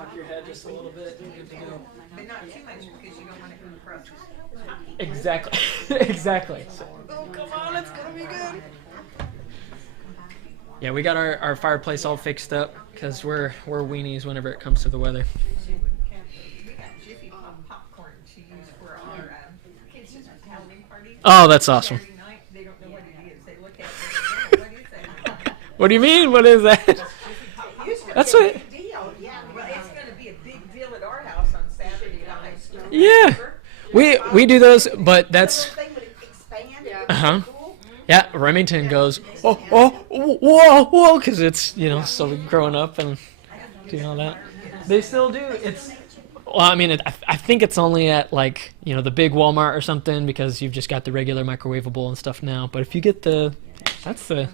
Tuck your head just a little bit. You're good to go. But not too much because you don't want it to compress. Exactly. Exactly. So, oh, come on, it's gonna be good. Yeah, we got our fireplace all fixed up because we're weenies whenever it comes to the weather. We got Jiffy popcorn to use for our kids' Halloween party. Oh, that's awesome. Saturday night, they don't know what it is. They look at it and they go, what is that? What do you mean? What is that? That's what. Well, it's going to be a big deal at our house on Saturday night. Yeah, we do those, but that's. Yeah, Remington goes, oh, whoa, whoa, because it's, still growing up and doing all that. They still do. Well, I mean, I think it's only at, like, the big Walmart or something because you've just got the regular microwavable and stuff now. But if you get that's the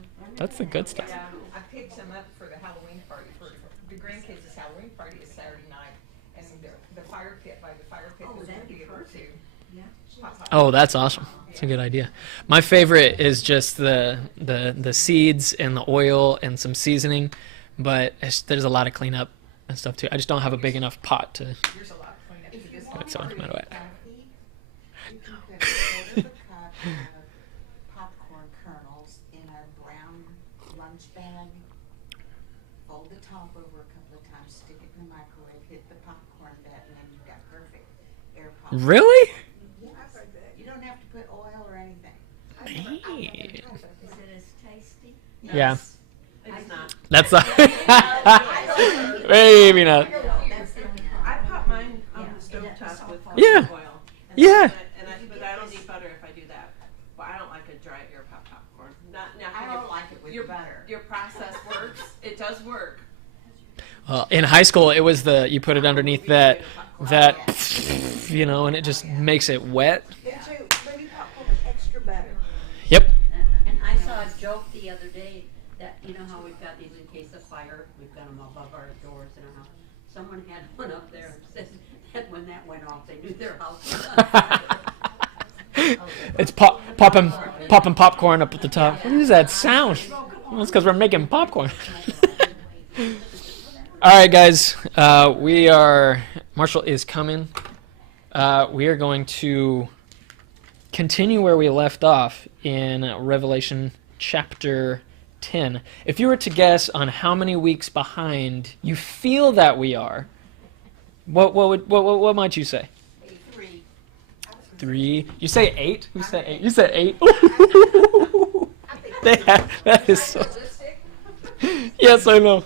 good stuff. Yeah, I picked some up for the Halloween party. For the grandkids' Halloween party is Saturday night. And the fire pit by the fire pit is going to be able to. Oh, that's awesome. That's a good idea. My favorite is just the seeds and the oil and some seasoning, but there's a lot of cleanup and stuff too. I just don't have a big enough pot to There's a lot of cleanup to this. put so much away. Popcorn kernels in a brown lunch bag. Fold the top over a couple of times, stick it in the microwave, hit the popcorn bed, and then you've got perfect air popcorn. Really? Yes. You don't have to put oil or anything. Man. Is it as tasty? Yeah. It's not. That's maybe not. I pop mine on the stove top with Yeah. oil. Yeah. But I don't need butter if I do that. Well, I don't like a dry air pop popcorn. Now, I don't like it with butter. Your process works. It does work. In high school, it was you put it underneath that, and it just makes it wet. Maybe popcorn with extra butter. Yep. And I saw a joke the other day that, how we've got these in case of fire, we've got them above our doors in our house. Someone had one up there and said that when that went off, they knew their house was on fire. It's popping popcorn up at the top. What is that sound? Well, it's because we're making popcorn. All right, guys. Marshall is coming. We are going to continue where we left off in Revelation chapter 10. If you were to guess on how many weeks behind you feel that we are, what might you say? 3. 3. You say 8? Who said 8? You said 8. That is so. Yes, I know.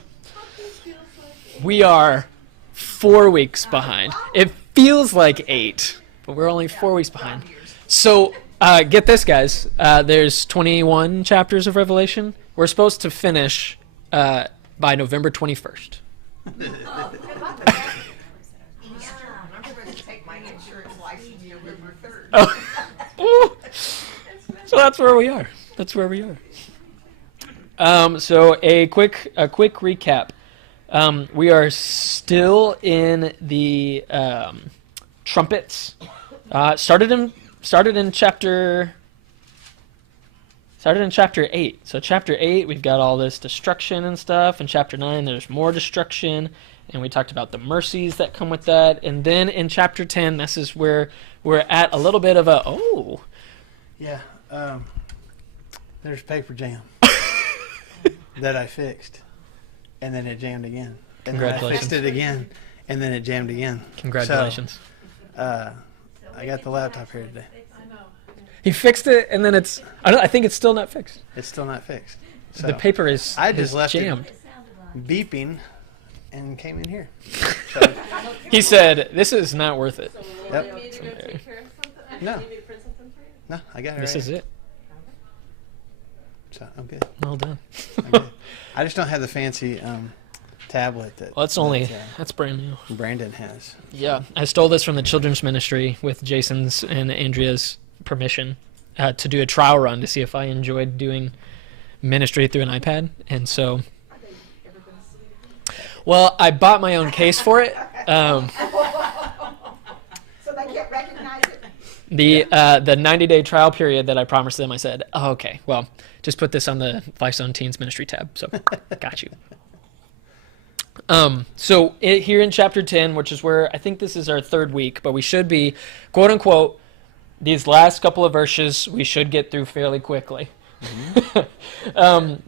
We are 4 weeks behind. It feels like 8, but we're only 4 weeks behind. So get this, guys. There's 21 chapters of Revelation. We're supposed to finish by November 21st. I'm supposed to take my insurance license November 3rd. Oh. So that's where we are. So a quick recap. We are still in the trumpets. Started in chapter 8. So chapter 8, we've got all this destruction and stuff. In chapter 9, there's more destruction, and we talked about the mercies that come with that. And then in chapter 10, this is where we're at a little bit of a Yeah. There's paper jam that I fixed, and then it jammed again. And then I Congratulations. fixed it again, and then it jammed again. Congratulations. So, I got the laptop here today. He fixed it, and then I think it's still not fixed. It's still not fixed. So The paper is I just left jammed. it beeping and came in here. So, He said, "This is not worth it." yep. You need to go take care of something? No. You need me to print something for you? No, I got it This right is here. it. So I'm good. Well done. I'm good. I just don't have the fancy tablet that, Well, that's brand new. Brandon has. Yeah, I stole this from the children's ministry with Jason's and Andrea's permission to do a trial run to see if I enjoyed doing ministry through an iPad. And so, well, I bought my own case for it. So they can't recognize it? The 90-day trial period that I promised them, I said, oh, okay, well, just put this on the Lifestone Teens Ministry tab. So, got you. Here in chapter 10, which is where I think this is our third week, but we should be, quote unquote, these last couple of verses we should get through fairly quickly.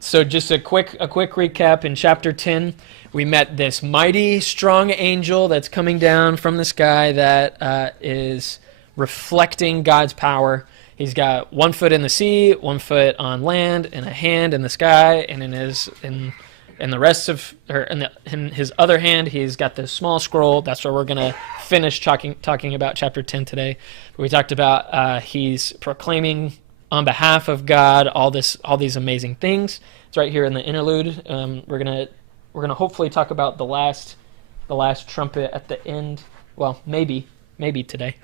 So just a quick recap. In chapter 10, we met this mighty, strong angel that's coming down from the sky that is reflecting God's power. He's got 1 foot in the sea, 1 foot on land, and a hand in the sky, and in his other hand, he's got this small scroll. That's where we're gonna finish talking about chapter 10 today. We talked about he's proclaiming on behalf of God all these amazing things. It's right here in the interlude. We're gonna hopefully talk about the last trumpet at the end. Well, maybe today.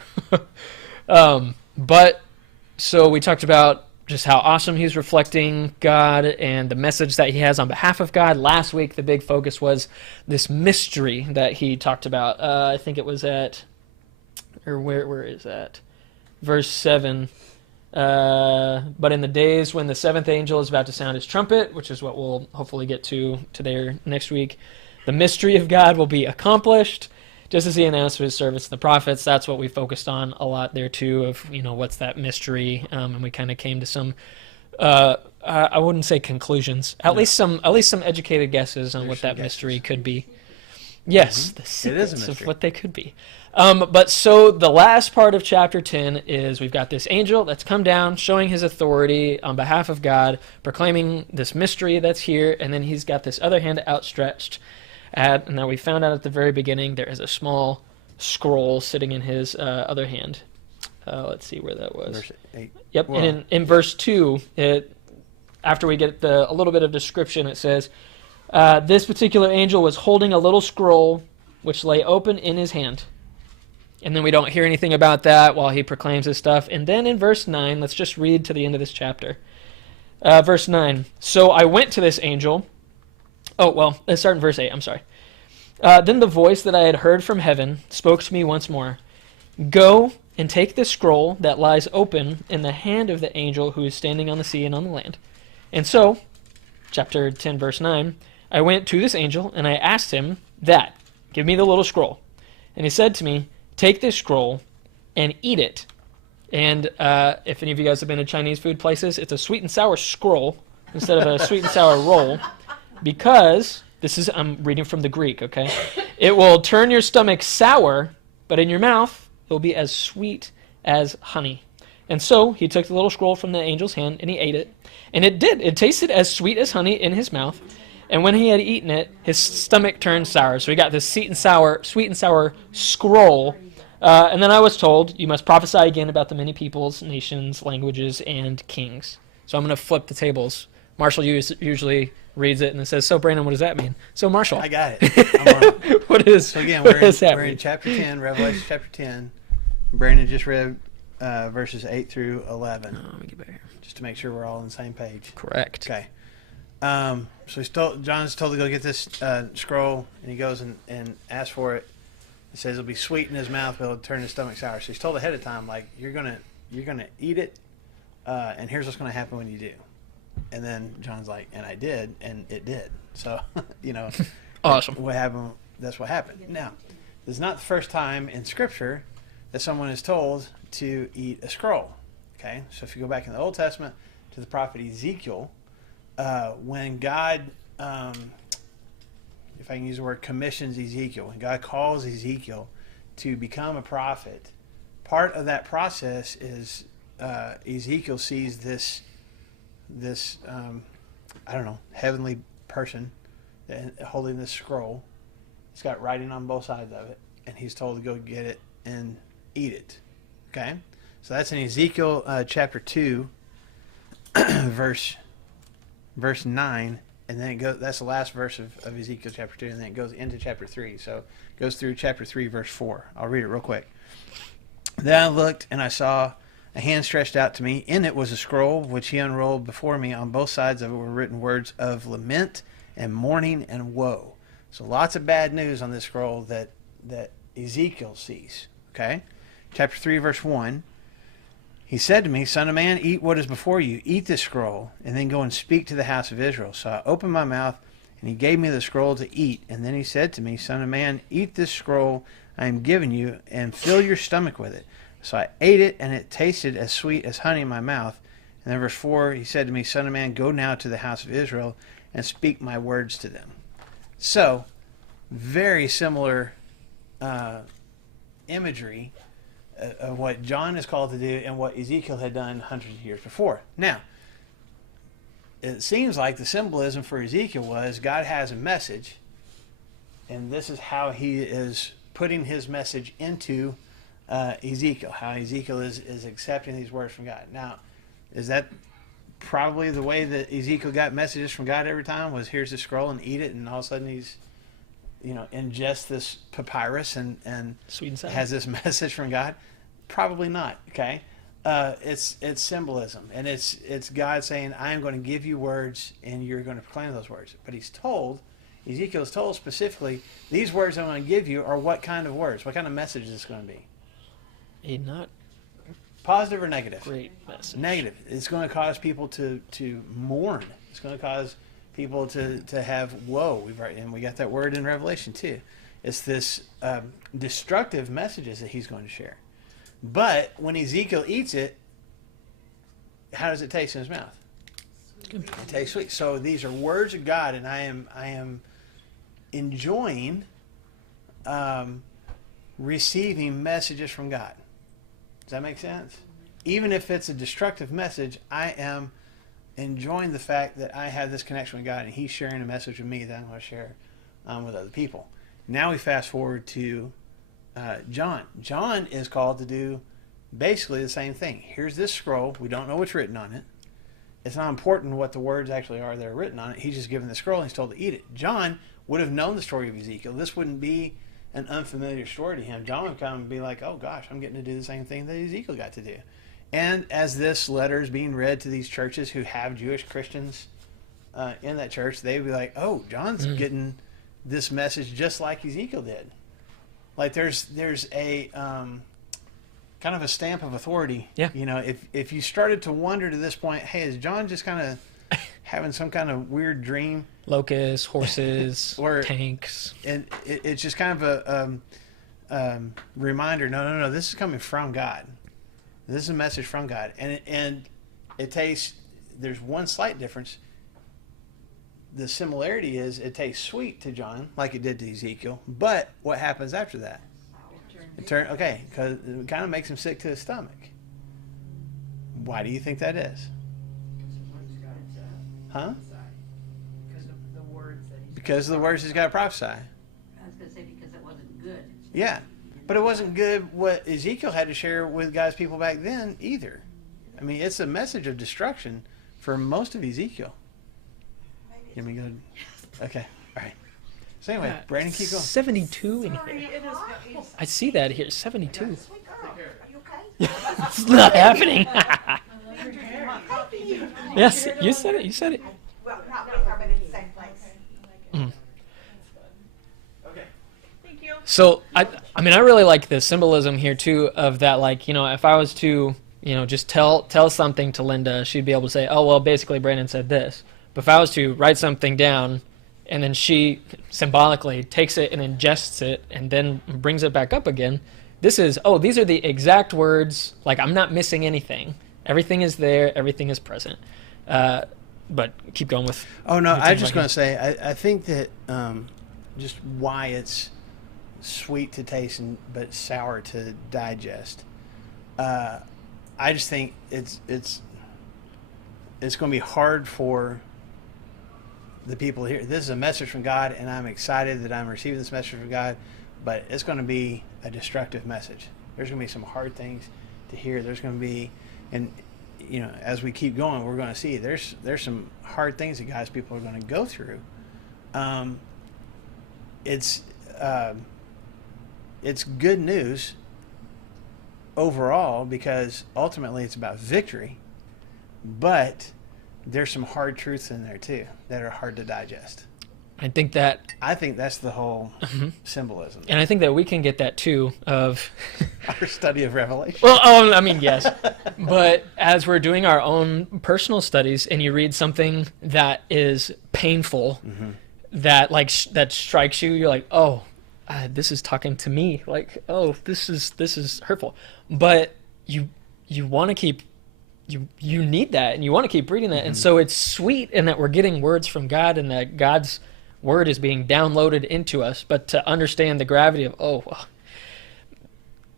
So we talked about just how awesome he's reflecting God and the message that he has on behalf of God. Last week, the big focus was this mystery that he talked about. I think it was where is that? Verse 7. But in the days when the seventh angel is about to sound his trumpet, which is what we'll hopefully get to today or next week, the mystery of God will be accomplished, just as he announced to his servants the prophets. That's what we focused on a lot there too, of what's that mystery, and we kind of came to some I wouldn't say conclusions, at least some educated guesses on what that mystery could be. Yes, the secrets of what they could be. But so the last part of chapter 10 is we've got this angel that's come down, showing his authority on behalf of God, proclaiming this mystery that's here, and then he's got this other hand outstretched. And now we found out at the very beginning there is a small scroll sitting in his other hand. Let's see where that was. Verse 8. Yep, Well, and in verse 2, after we get a little bit of description, it says, this particular angel was holding a little scroll which lay open in his hand. And then we don't hear anything about that while he proclaims his stuff. And then in verse 9, let's just read to the end of this chapter. Verse 9, so I went to this angel. Oh, well, let's start in verse 8, I'm sorry. Then the voice that I had heard from heaven spoke to me once more. Go and take the scroll that lies open in the hand of the angel who is standing on the sea and on the land. And so, chapter 10, verse 9, I went to this angel and I asked him that, give me the little scroll. And he said to me, take this scroll and eat it. And if any of you guys have been to Chinese food places, it's a sweet and sour scroll instead of a sweet and sour roll, because I'm reading from the Greek, okay? It will turn your stomach sour, but in your mouth it will be as sweet as honey. And so he took the little scroll from the angel's hand and he ate it. And it did. It tasted as sweet as honey in his mouth. And when he had eaten it, his stomach turned sour. So he got this sweet and sour scroll. And then I was told, you must prophesy again about the many peoples, nations, languages, and kings. So I'm going to flip the tables. Marshall usually reads it and it says, so Brandon, what does that mean? So Marshall. I got it. I'm on it. What is So again, what we're does that in mean? chapter 10, Revelation chapter 10. Brandon just read verses 8 through 11, Let me get back here. just to make sure we're all on the same page. Correct. Okay. So John's told to go get this scroll, and he goes and asks for it. It says it'll be sweet in his mouth, but it'll turn his stomach sour. So he's told ahead of time, like, you're gonna eat it, and here's what's gonna happen when you do. And then John's like, and I did, and it did. So Awesome. What happened? That's what happened. Now, this is not the first time in Scripture that someone is told to eat a scroll. Okay, so if you go back in the Old Testament to the prophet Ezekiel, when God, if I can use the word, commissions Ezekiel, when God calls Ezekiel to become a prophet, part of that process is Ezekiel sees this heavenly person holding this scroll. It's got writing on both sides of it, and he's told to go get it and eat it. Okay, so that's in Ezekiel chapter 2, verse 9, and then it goes. That's the last verse of Ezekiel chapter 2, and then it goes into chapter 3. So it goes through chapter 3, verse 4. I'll read it real quick. Then I looked, and I saw a hand stretched out to me. In it was a scroll, which he unrolled before me. On both sides of it were written words of lament and mourning and woe. So lots of bad news on this scroll that Ezekiel sees. Okay? Chapter 3, verse 1. He said to me, Son of man, eat what is before you. Eat this scroll, and then go and speak to the house of Israel. So I opened my mouth And he gave me the scroll to eat. And then he said to me, Son of man, eat this scroll I am giving you, and fill your stomach with it. So I ate it, and it tasted as sweet as honey in my mouth. And then verse 4, he said to me, Son of man, go now to the house of Israel and speak my words to them. So, very similar imagery of what John is called to do and what Ezekiel had done hundreds of years before. Now, it seems like the symbolism for Ezekiel was God has a message, and this is how he is putting his message into Ezekiel, how Ezekiel is accepting these words from God. Now, is that probably the way that Ezekiel got messages from God every time? Was here's the scroll and eat it, and all of a sudden he's, ingest this papyrus and Sweet and sour. has this message from God? Probably not. Okay, it's symbolism, and it's God saying, I am going to give you words, and you're going to proclaim those words. But Ezekiel is told specifically, these words I'm going to give you are what kind of words? What kind of message is this going to be? A not Positive or negative? great message. Negative. It's going to cause people to mourn. It's going to cause people to have woe. We got that word in Revelation too. It's this destructive messages that he's going to share. But when Ezekiel eats it, how does it taste in his mouth? Good. It tastes sweet. So these are words of God, and I am enjoying receiving messages from God. Does that make sense? Even if it's a destructive message, I am enjoying the fact that I have this connection with God, and he's sharing a message with me that I'm going to share with other people. Now we fast forward to John. John is called to do basically the same thing. Here's this scroll. We don't know what's written on it. It's not important what the words actually are that are written on it. He's just given the scroll, and he's told to eat it. John would have known the story of Ezekiel. This wouldn't be an unfamiliar story to him. John would come and be like, oh gosh, I'm getting to do the same thing that Ezekiel got to do. And as this letter is being read to these churches who have Jewish Christians in that church, they would be like, oh, John's getting this message just like Ezekiel did. Like there's a kind of a stamp of authority. Yeah. If you started to wonder to this point, hey, is John just kind of having some kind of weird dream? Locusts, horses, Or- tanks. And it's just kind of a reminder. No. This is coming from God. This is a message from God, and it tastes. There's one slight difference. The similarity is it tastes sweet to John, like it did to Ezekiel. But what happens after that? Because it kind of makes him sick to his stomach. Why do you think that is? Huh? Because of the words he's got to prophesy. I was gonna say because it wasn't good. Yeah. But it wasn't good what Ezekiel had to share with God's people back then either. I mean, it's a message of destruction for most of Ezekiel. Let me go. Okay. All right. So anyway, Brandon, keep going. 72 in Sorry, here. it is. I see that here. 72. Sweet girl, are you okay? It's not happening. Happy. Yes, you said it. You said it. Well, not with her, but in the same place. Okay. Thank you. So I mean, I really like the symbolism here too of that. Like, if I was to, just tell something to Linda, she'd be able to say, oh well, basically Brandon said this. But if I was to write something down, and then she symbolically takes it and ingests it, and then brings it back up again, these are the exact words. Like, I'm not missing anything. Everything is there. Everything is present. But keep going with. Oh no, with I was things just like going to that. say I think that just why it's sweet to taste but sour to digest. I just think it's going to be hard for the people here. This is a message from God, and I'm excited that I'm receiving this message from God, but it's going to be a destructive message. There's going to be some hard things to hear. There's going to be, and as we keep going, we're going to see there's some hard things that God's people are going to go through. It's good news overall because ultimately it's about victory, but there's some hard truths in there too that are hard to digest. I think that's the whole symbolism. and I think that we can get that too of. Our study of Revelation. Well, I mean, yes. But as we're doing our own personal studies and you read something that is painful, that like that strikes you. You're like, oh, this is talking to me. Like, oh, this is hurtful. But you want to keep you need that, and you want to keep reading that. And so it's sweet in that we're getting words from God, and that God's word is being downloaded into us. But to understand the gravity of, oh, well,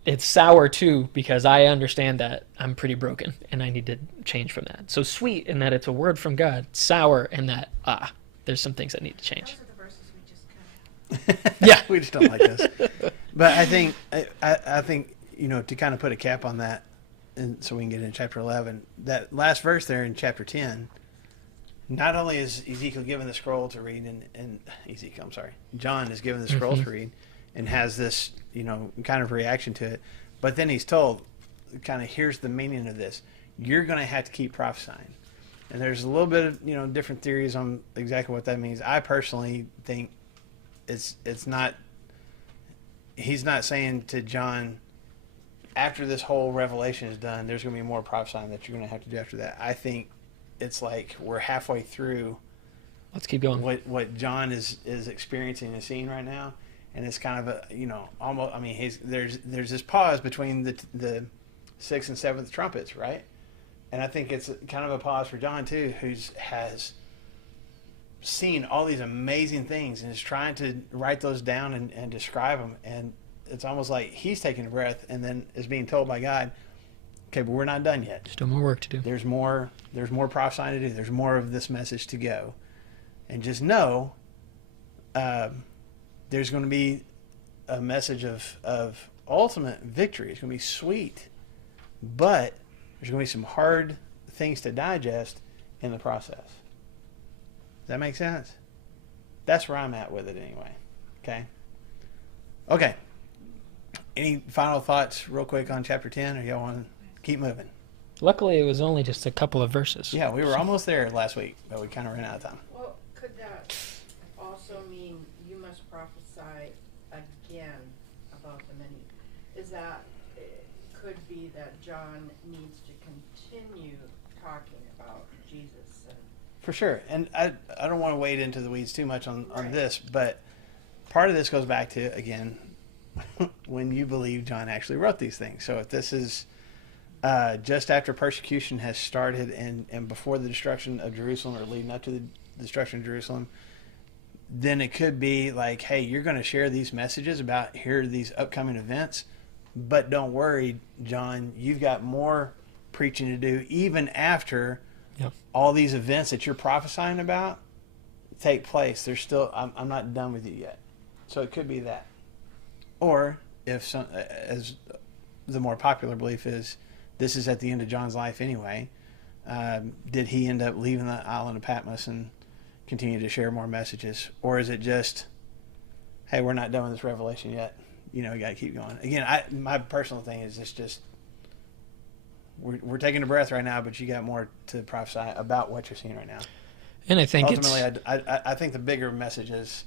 it's sour too, because I understand that I'm pretty broken and I need to change from that. So sweet in that it's a word from God, sour in that there's some things that need to change. Those are the verses we just cut out. Yeah. We just don't like this. But I think to kind of put a cap on that, and so we can get into chapter 11, that last verse there in chapter 10, not only is Ezekiel given the scroll to read, John is given the scroll to read and has this, kind of reaction to it, but then he's told, kind of, here's the meaning of this. You're going to have to keep prophesying. And there's a little bit of, different theories on exactly what that means. I personally think it's not, he's not saying to John, after this whole revelation is done, there's going to be more prophesying that you're going to have to do after that. I think it's like we're halfway through. Let's keep going. What John is experiencing and seeing right now, and it's kind of a almost. I mean, there's this pause between the sixth and seventh trumpets, right? And I think it's kind of a pause for John too, has seen all these amazing things and is trying to write those down and describe them, and it's almost like he's taking a breath and then is being told by God, okay, but we're not done yet. Still more work to do. There's more prophesying to do. There's more of this message to go. And just know there's going to be a message of ultimate victory. It's going to be sweet, but there's going to be some hard things to digest in the process. Does that make sense? That's where I'm at with it anyway. Okay. Any final thoughts real quick on chapter 10, or y'all want to keep moving? Luckily, it was only just a couple of verses. Yeah, we were almost there last week, but we kind of ran out of time. Well, could that also mean you must prophesy again about the many? Is that, it could be that John needs to continue talking about Jesus? For sure. And I don't want to wade into the weeds too much on Right. this, but part of this goes back to, again, when you believe John actually wrote these things. So if this is just after persecution has started and before the destruction of Jerusalem, or leading up to the destruction of Jerusalem, then it could be like, hey, you're going to share these messages about here are these upcoming events, but don't worry, John, you've got more preaching to do even after all these events that you're prophesying about take place. There's still, I'm not done with you yet. So it could be that. Or if as the more popular belief is, this is at the end of John's life anyway. Did he end up leaving the island of Patmos and continue to share more messages? Or is it just, hey, we're not done with this revelation yet. We got to keep going. Again, my personal thing is it's just, we're taking a breath right now, but you got more to prophesy about what you're seeing right now. And I think ultimately, I think the bigger message is,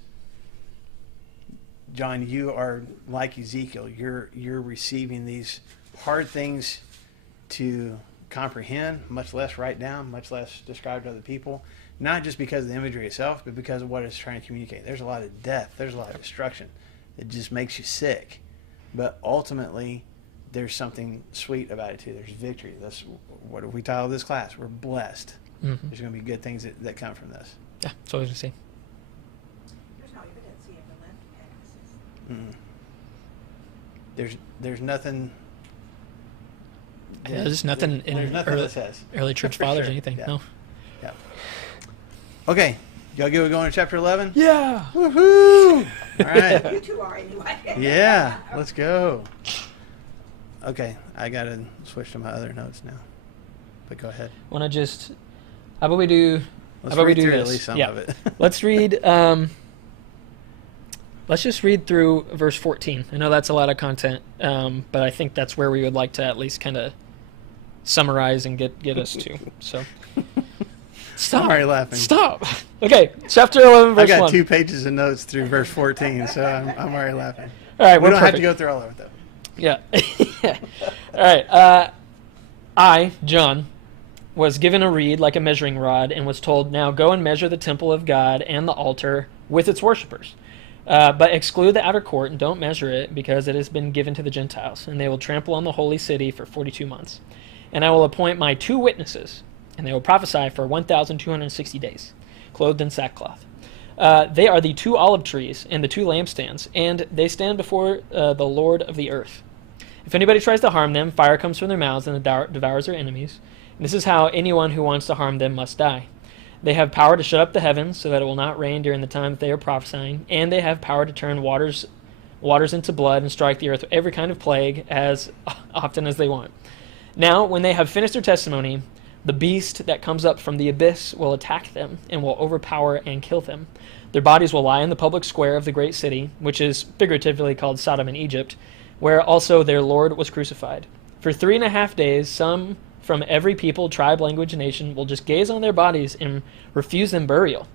John, you are like Ezekiel. You're receiving these hard things to comprehend, much less write down, much less describe to other people. Not just because of the imagery itself, but because of what it's trying to communicate. There's a lot of death. There's a lot of destruction. It just makes you sick. But ultimately, there's something sweet about it too. There's victory. That's what have we titled this class? We're blessed. Mm-hmm. There's going to be good things that come from this. Yeah, that's what I was going to say. There's no evidence he ever left Ephesus. There's nothing. There's nothing in There's nothing early, that says early church For fathers sure. or anything. Yeah. No. Yeah. Okay, y'all good with going to chapter 11? Yeah. Woohoo! All right. You two are anyway. Yeah, let's go. Okay, I gotta switch to my other notes now. But go ahead. Want to just? How about we do? Let's how about we read do through this? at least some yeah. of it. Let's read. Let's just read through verse 14. I know that's a lot of content, but I think that's where we would like to at least kind of summarize and get us to. So. Stop. I'm already laughing. Stop. Okay, chapter 11, verse I got 1. 2 pages of notes through verse 14, so I'm already laughing. All right, We we're don't have to perfect. go through all of it though. Yeah. All right. I, John, was given a reed like a measuring rod and was told, now go and measure the temple of God and the altar with its worshippers. But exclude the outer court and don't measure it, because it has been given to the Gentiles, and they will trample on the holy city for 42 months. And I will appoint my 2 witnesses, and they will prophesy for 1,260 days, clothed in sackcloth. They are the 2 olive trees and the 2 lampstands, and they stand before the Lord of the earth. If anybody tries to harm them, fire comes from their mouths and devours their enemies. And this is how anyone who wants to harm them must die. They have power to shut up the heavens so that it will not rain during the time that they are prophesying, and they have power to turn waters into blood and strike the earth with every kind of plague as often as they want. Now, when they have finished their testimony, the beast that comes up from the abyss will attack them and will overpower and kill them. Their bodies will lie in the public square of the great city, which is figuratively called Sodom and Egypt, where also their Lord was crucified. For 3.5 days, some from every people, tribe, language, and nation will just gaze on their bodies and refuse them burial.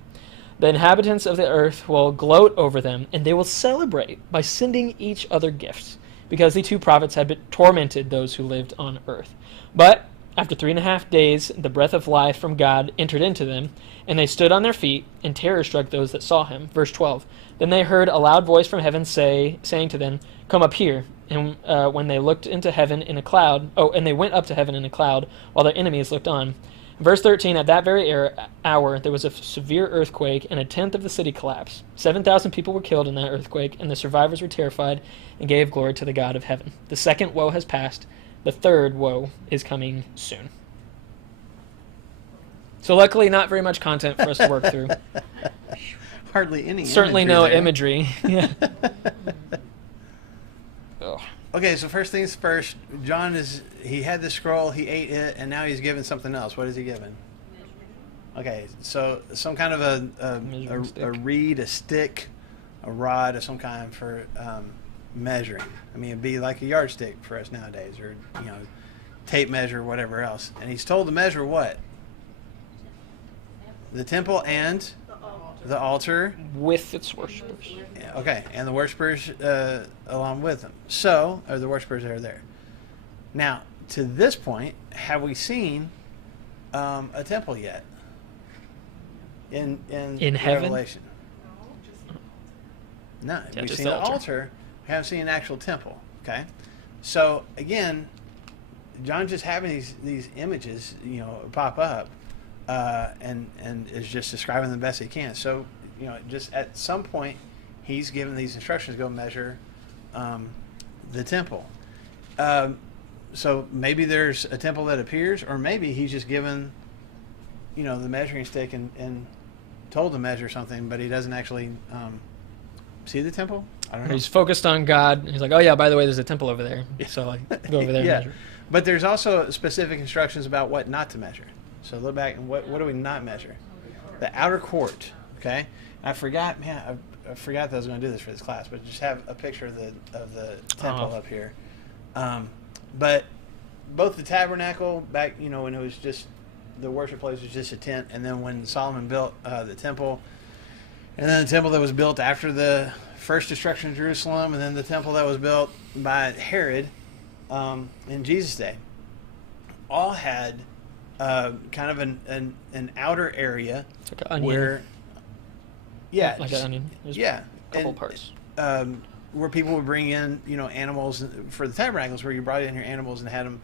The inhabitants of the earth will gloat over them, and they will celebrate by sending each other gifts, because the 2 prophets had tormented those who lived on earth. But after 3.5 days, the breath of life from God entered into them, and they stood on their feet, and terror struck those that saw him. Verse 12. Then they heard a loud voice from heaven saying to them, "Come up here." And when they looked into heaven in a cloud, and they went up to heaven in a cloud, while their enemies looked on. Verse 13, at that very hour there was a severe earthquake, and 1/10 of the city collapsed. 7,000 people were killed in that earthquake, and the survivors were terrified and gave glory to the God of heaven. The second woe has passed. The third woe is coming soon. So luckily, not very much content for us to work through. Hardly any. Certainly imagery no there. imagery. Yeah. Ugh. Okay, so first things first, John he had the scroll, he ate it, and now he's given something else. What is he given? Okay, so some kind of a reed, a stick, a rod of some kind for measuring. I mean, it'd be like a yardstick for us nowadays, or tape measure, whatever else. And he's told to measure what? The temple and the altar With its worshippers. Yeah, okay, and the worshipers along with them. So, or the worshipers that are there. Now, to this point, have we seen a temple yet? In heaven? Revelation? No, Yeah, we've just seen the the altar. altar. We haven't seen an actual temple. Okay, so again, John's just having these images, pop up, and is just describing them best he can. So, just at some point, he's given these instructions to go measure the temple. So maybe there's a temple that appears, or maybe he's just given, the measuring stick and told to measure something, but he doesn't actually see the temple. I don't know. He's focused on God. He's like, oh yeah, by the way, there's a temple over there. So go over there Yeah. and measure. But there's also specific instructions about what not to measure. So look back and what do we not measure? The outer court. Okay. I forgot, man. I forgot that I was going to do this for this class, but just have a picture of the temple up here. But both the tabernacle back, when it was just the worship place was just a tent, and then when Solomon built the temple, and then the temple that was built after the first destruction of Jerusalem, and then the temple that was built by Herod in Jesus' day, all had kind of an outer area It's like an onion. where, yeah, Like an onion. There's yeah, a couple and, parts. where people would bring in, animals for the tabernacles, where you brought in your animals and had them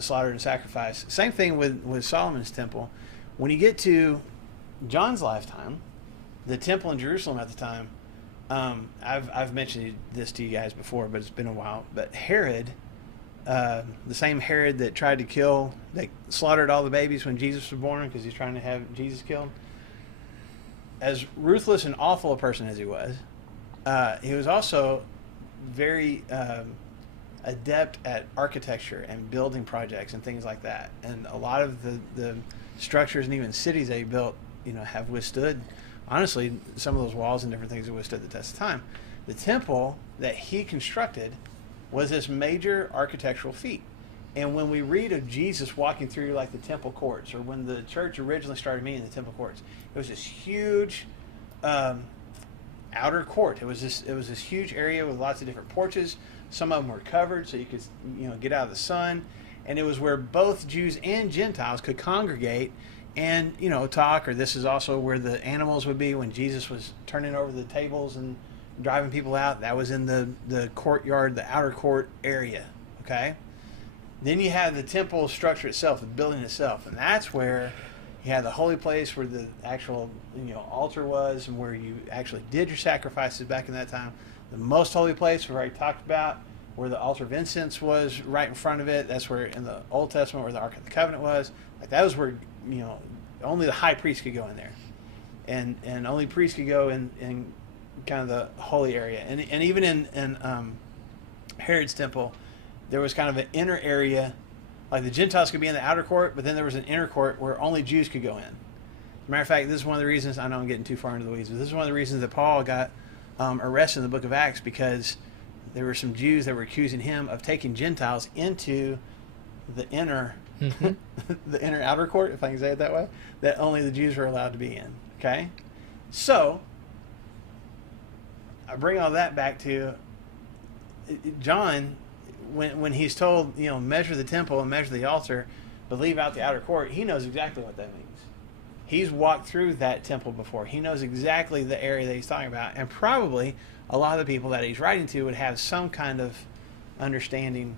slaughtered and sacrificed. Same thing with Solomon's temple. When you get to John's lifetime, the temple in Jerusalem at the time, I've mentioned this to you guys before, but it's been a while. But Herod, the same Herod that tried to that slaughtered all the babies when Jesus was born because he's trying to have Jesus killed, as ruthless and awful a person as he was also very adept at architecture and building projects and things like that. And a lot of the structures and even cities that he built, have withstood, honestly, some of those walls and different things have withstood the test of time. The temple that he constructed was this major architectural feat. And when we read of Jesus walking through like the temple courts, or when the church originally started meeting in the temple courts, it was this huge outer court. It was this huge area with lots of different porches. Some of them were covered so you could get out of the sun, and it was where both Jews and Gentiles could congregate and talk, or this is also where the animals would be when Jesus was turning over the tables and driving people out. That was in the courtyard, the outer court area. Okay. Then you have the temple structure itself, the building itself, and that's where you had the holy place where the actual altar was, and where you actually did your sacrifices back in that time. The most holy place we already talked about, where the altar of incense was right in front of it. That's where in the Old Testament where the Ark of the Covenant was. Like that was where only the high priest could go in there, and only priests could go in kind of the holy area. And even in Herod's temple, there was kind of an inner area, like the Gentiles could be in the outer court, but then there was an inner court where only Jews could go in. As a matter of fact, this is one of the reasons, I know I'm getting too far into the weeds, but this is one of the reasons that Paul got arrested in the book of Acts, because there were some Jews that were accusing him of taking Gentiles into the inner the inner outer court, if I can say it that way, that only the Jews were allowed to be in. Okay? So, I bring all that back to John, when he's told, measure the temple and measure the altar, but leave out the outer court, he knows exactly what that means. He's walked through that temple before. He knows exactly the area that he's talking about, and probably a lot of the people that he's writing to would have some kind of understanding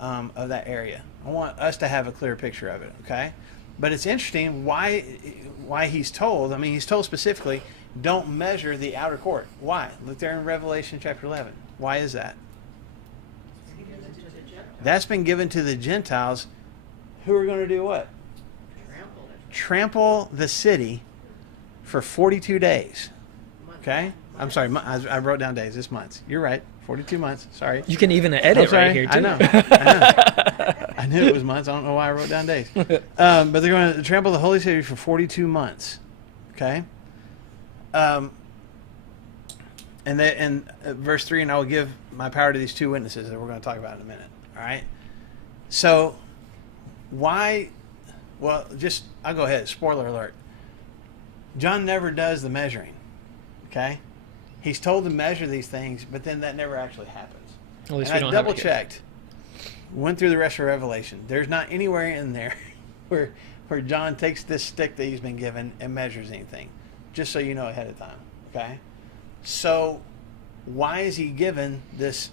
of that area. I want us to have a clear picture of it, okay? But it's interesting why he's told. I mean, he's told specifically, don't measure the outer court. Why? Look there in Revelation chapter 11. Why is that? That's been given to the Gentiles, who are going to do what? Trample the city for 42 days. Okay? I'm sorry, I wrote down days. It's months. You're right. 42 months. Sorry. You can even edit right here, too. I know. I knew it was months. I don't know why I wrote down days. But they're going to trample the holy city for 42 months. Okay? And verse 3, and I will give my power to these two witnesses that we're going to talk about in a minute. All right? So, why... Well, I'll go ahead. Spoiler alert. John never does the measuring. Okay? He's told to measure these things, but then that never actually happens. At least and we don't I have it double-checked. Went through the rest of Revelation. There's not anywhere in there where John takes this stick that he's been given and measures anything. Just so you know ahead of time. Okay? So, why is he given this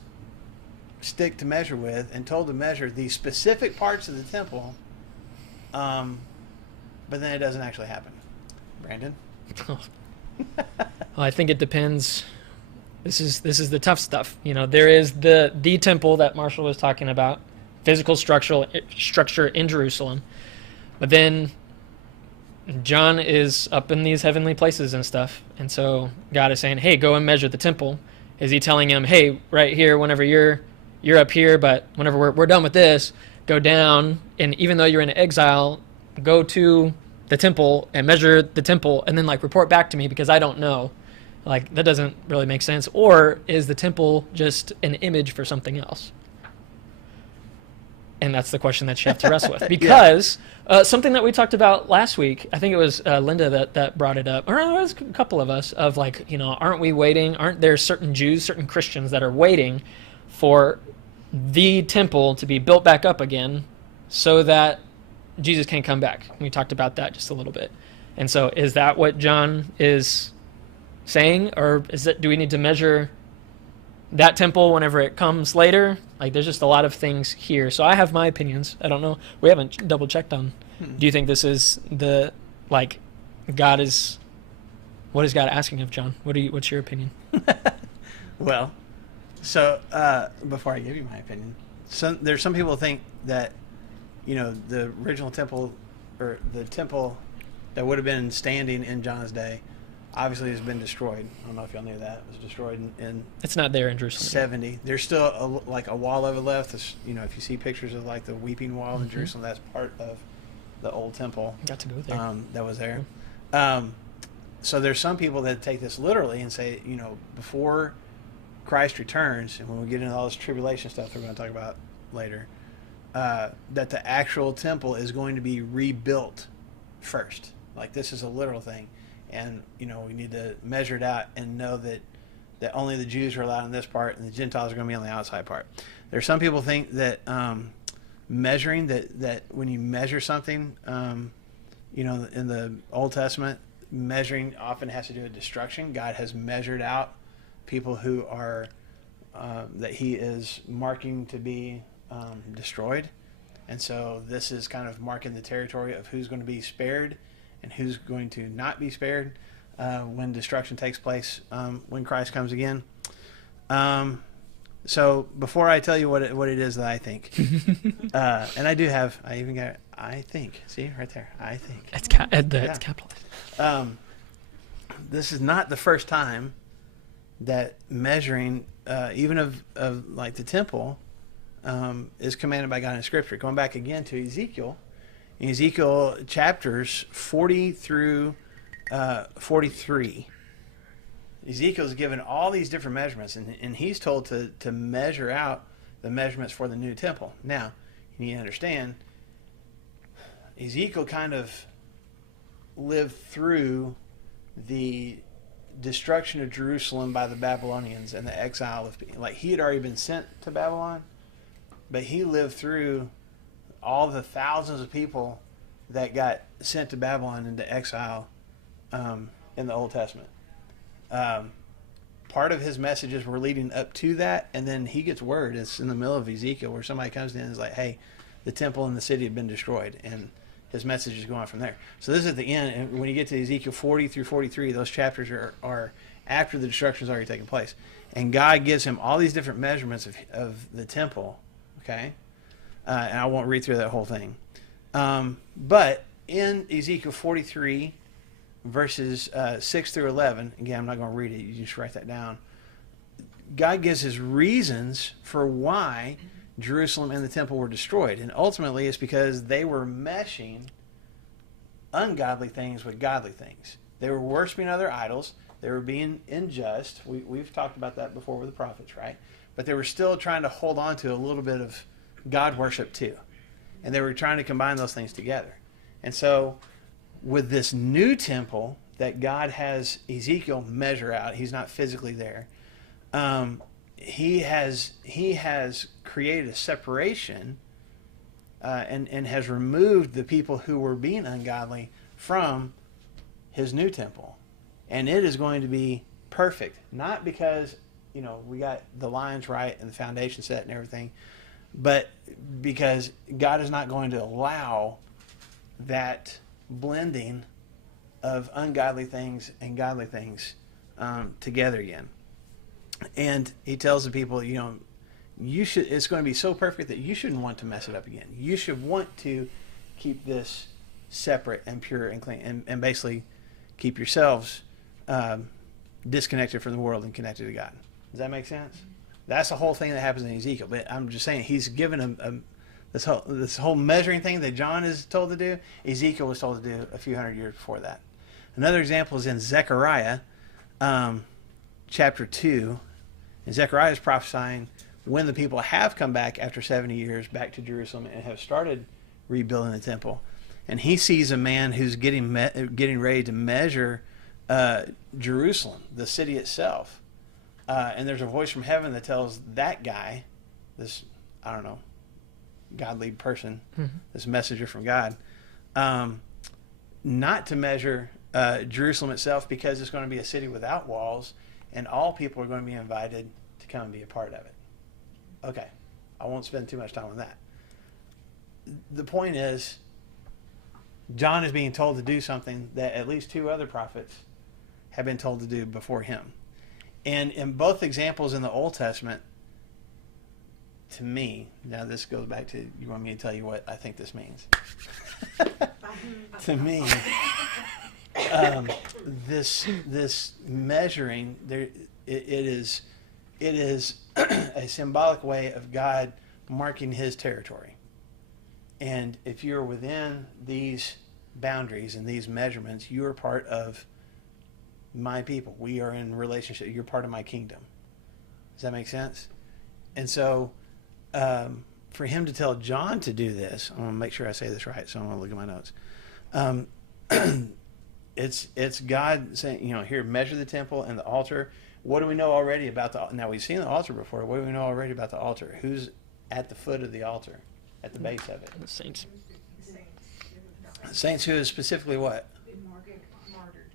stick to measure with and told to measure these specific parts of the temple, but then it doesn't actually happen? Brandon? Well, I think it depends. This is the tough stuff. There is the temple that Marshall was talking about, physical structure in Jerusalem. But then John is up in these heavenly places and stuff. And so God is saying, hey, go and measure the temple. Is he telling him, hey, right here, whenever you're up here, but whenever we're done with this, go down, and even though you're in exile, go to the temple and measure the temple, and then report back to me, because I don't know. That doesn't really make sense. Or is the temple just an image for something else? And that's the question that you have to wrestle with. Because something that we talked about last week, I think it was Linda that brought it up, or it was a couple of us, of aren't we waiting? Aren't there certain Jews, certain Christians that are waiting for the temple to be built back up again so that Jesus can come back? We talked about that just a little bit. And so is that what John is saying? Or do we need to measure that temple whenever it comes later? There's just a lot of things here. So I have my opinions. I don't know. We haven't double checked on. Do you think this is God is... What is God asking of John? What's your opinion? Well, so before I give you my opinion, there's some people who think that the original temple, or the temple that would have been standing in John's day, obviously has been destroyed. I don't know if y'all knew that. It was destroyed in it's not there in Jerusalem. 70. There's still a wall of it left. If you see pictures of the Weeping Wall in Jerusalem, that's part of the old temple. Got to go there. That was there. So there's some people that take this literally and say, before Christ returns, and when we get into all this tribulation stuff that we're going to talk about later, that the actual temple is going to be rebuilt first. This is a literal thing. And, we need to measure it out and know that only the Jews are allowed in this part and the Gentiles are going to be on the outside part. There's some people think that measuring, that when you measure something, in the Old Testament, measuring often has to do with destruction. God has measured out people who are that he is marking to be destroyed. And so this is kind of marking the territory of who's going to be spared and who's going to not be spared when destruction takes place, when Christ comes again. So before I tell you what it is that I think, and I even got, I think, see right there, I think. It's it's capitalized. This is not the first time that measuring, even of like the temple, is commanded by God in Scripture. Going back again to Ezekiel, in Ezekiel chapters 40 through 43, Ezekiel's given all these different measurements, and he's told to measure out the measurements for the new temple. Now, you need to understand, Ezekiel kind of lived through the destruction of Jerusalem by the Babylonians and the exile of, like, he had already been sent to Babylon, but he lived through all the thousands of people that got sent to Babylon into exile in the Old Testament. Part of his messages were leading up to that, and then he gets word, it's in the middle of Ezekiel, where somebody comes in and is like, hey, the temple and the city have been destroyed, and his message is going on from there. So this is at the end, and when you get to Ezekiel 40 through 43, those chapters are after the destruction has already taken place. And God gives him all these different measurements of the temple, okay? And I won't read through that whole thing. But in Ezekiel 43, verses 6 through 11, again, I'm not going to read it, you just write that down. God gives his reasons for why Jerusalem and the temple were destroyed. And ultimately, it's because they were meshing ungodly things with godly things. They were worshiping other idols. They were being unjust. We've talked about that before with the prophets, right? But they were still trying to hold on to a little bit of God worship too. And they were trying to combine those things together. And so with this new temple that God has Ezekiel measure out, he's not physically there, he has created a separation and has removed the people who were being ungodly from his new temple. And it is going to be perfect. Not because, we got the lines right and the foundation set and everything, but because God is not going to allow that blending of ungodly things and godly things together again. And he tells the people, it's going to be so perfect that you shouldn't want to mess it up again. You should want to keep this separate and pure and clean, and basically keep yourselves disconnected from the world and connected to God. Does that make sense? That's the whole thing that happens in Ezekiel. But I'm just saying, he's given this whole measuring thing that John is told to do, Ezekiel was told to do a few hundred years before that. Another example is in Zechariah chapter 2. And Zechariah is prophesying when the people have come back after 70 years back to Jerusalem and have started rebuilding the temple. And he sees a man who's getting ready to measure Jerusalem, the city itself. And there's a voice from heaven that tells that guy, this, godly person, this messenger from God, not to measure Jerusalem itself, because it's going to be a city without walls, and all people are going to be invited to come and be a part of it. Okay, I won't spend too much time on that. The point is, John is being told to do something that at least two other prophets have been told to do before him. And in both examples in the Old Testament, to me, now this goes back to, you want me to tell you what I think this means? To me, this measuring, it is a symbolic way of God marking his territory. And if you're within these boundaries and these measurements, you are part of my people. We are in relationship. You're part of my kingdom. Does that make sense? And so for him to tell John to do this, I'm going to make sure I say this right, so I'm going to look at my notes. It's God saying, here, measure the temple and the altar. What do we know already about the altar? Now, we've seen the altar before. What do we know already about the altar? Who's at the foot of the altar, at the base of it? The saints. Saints who is specifically what? Been martyred.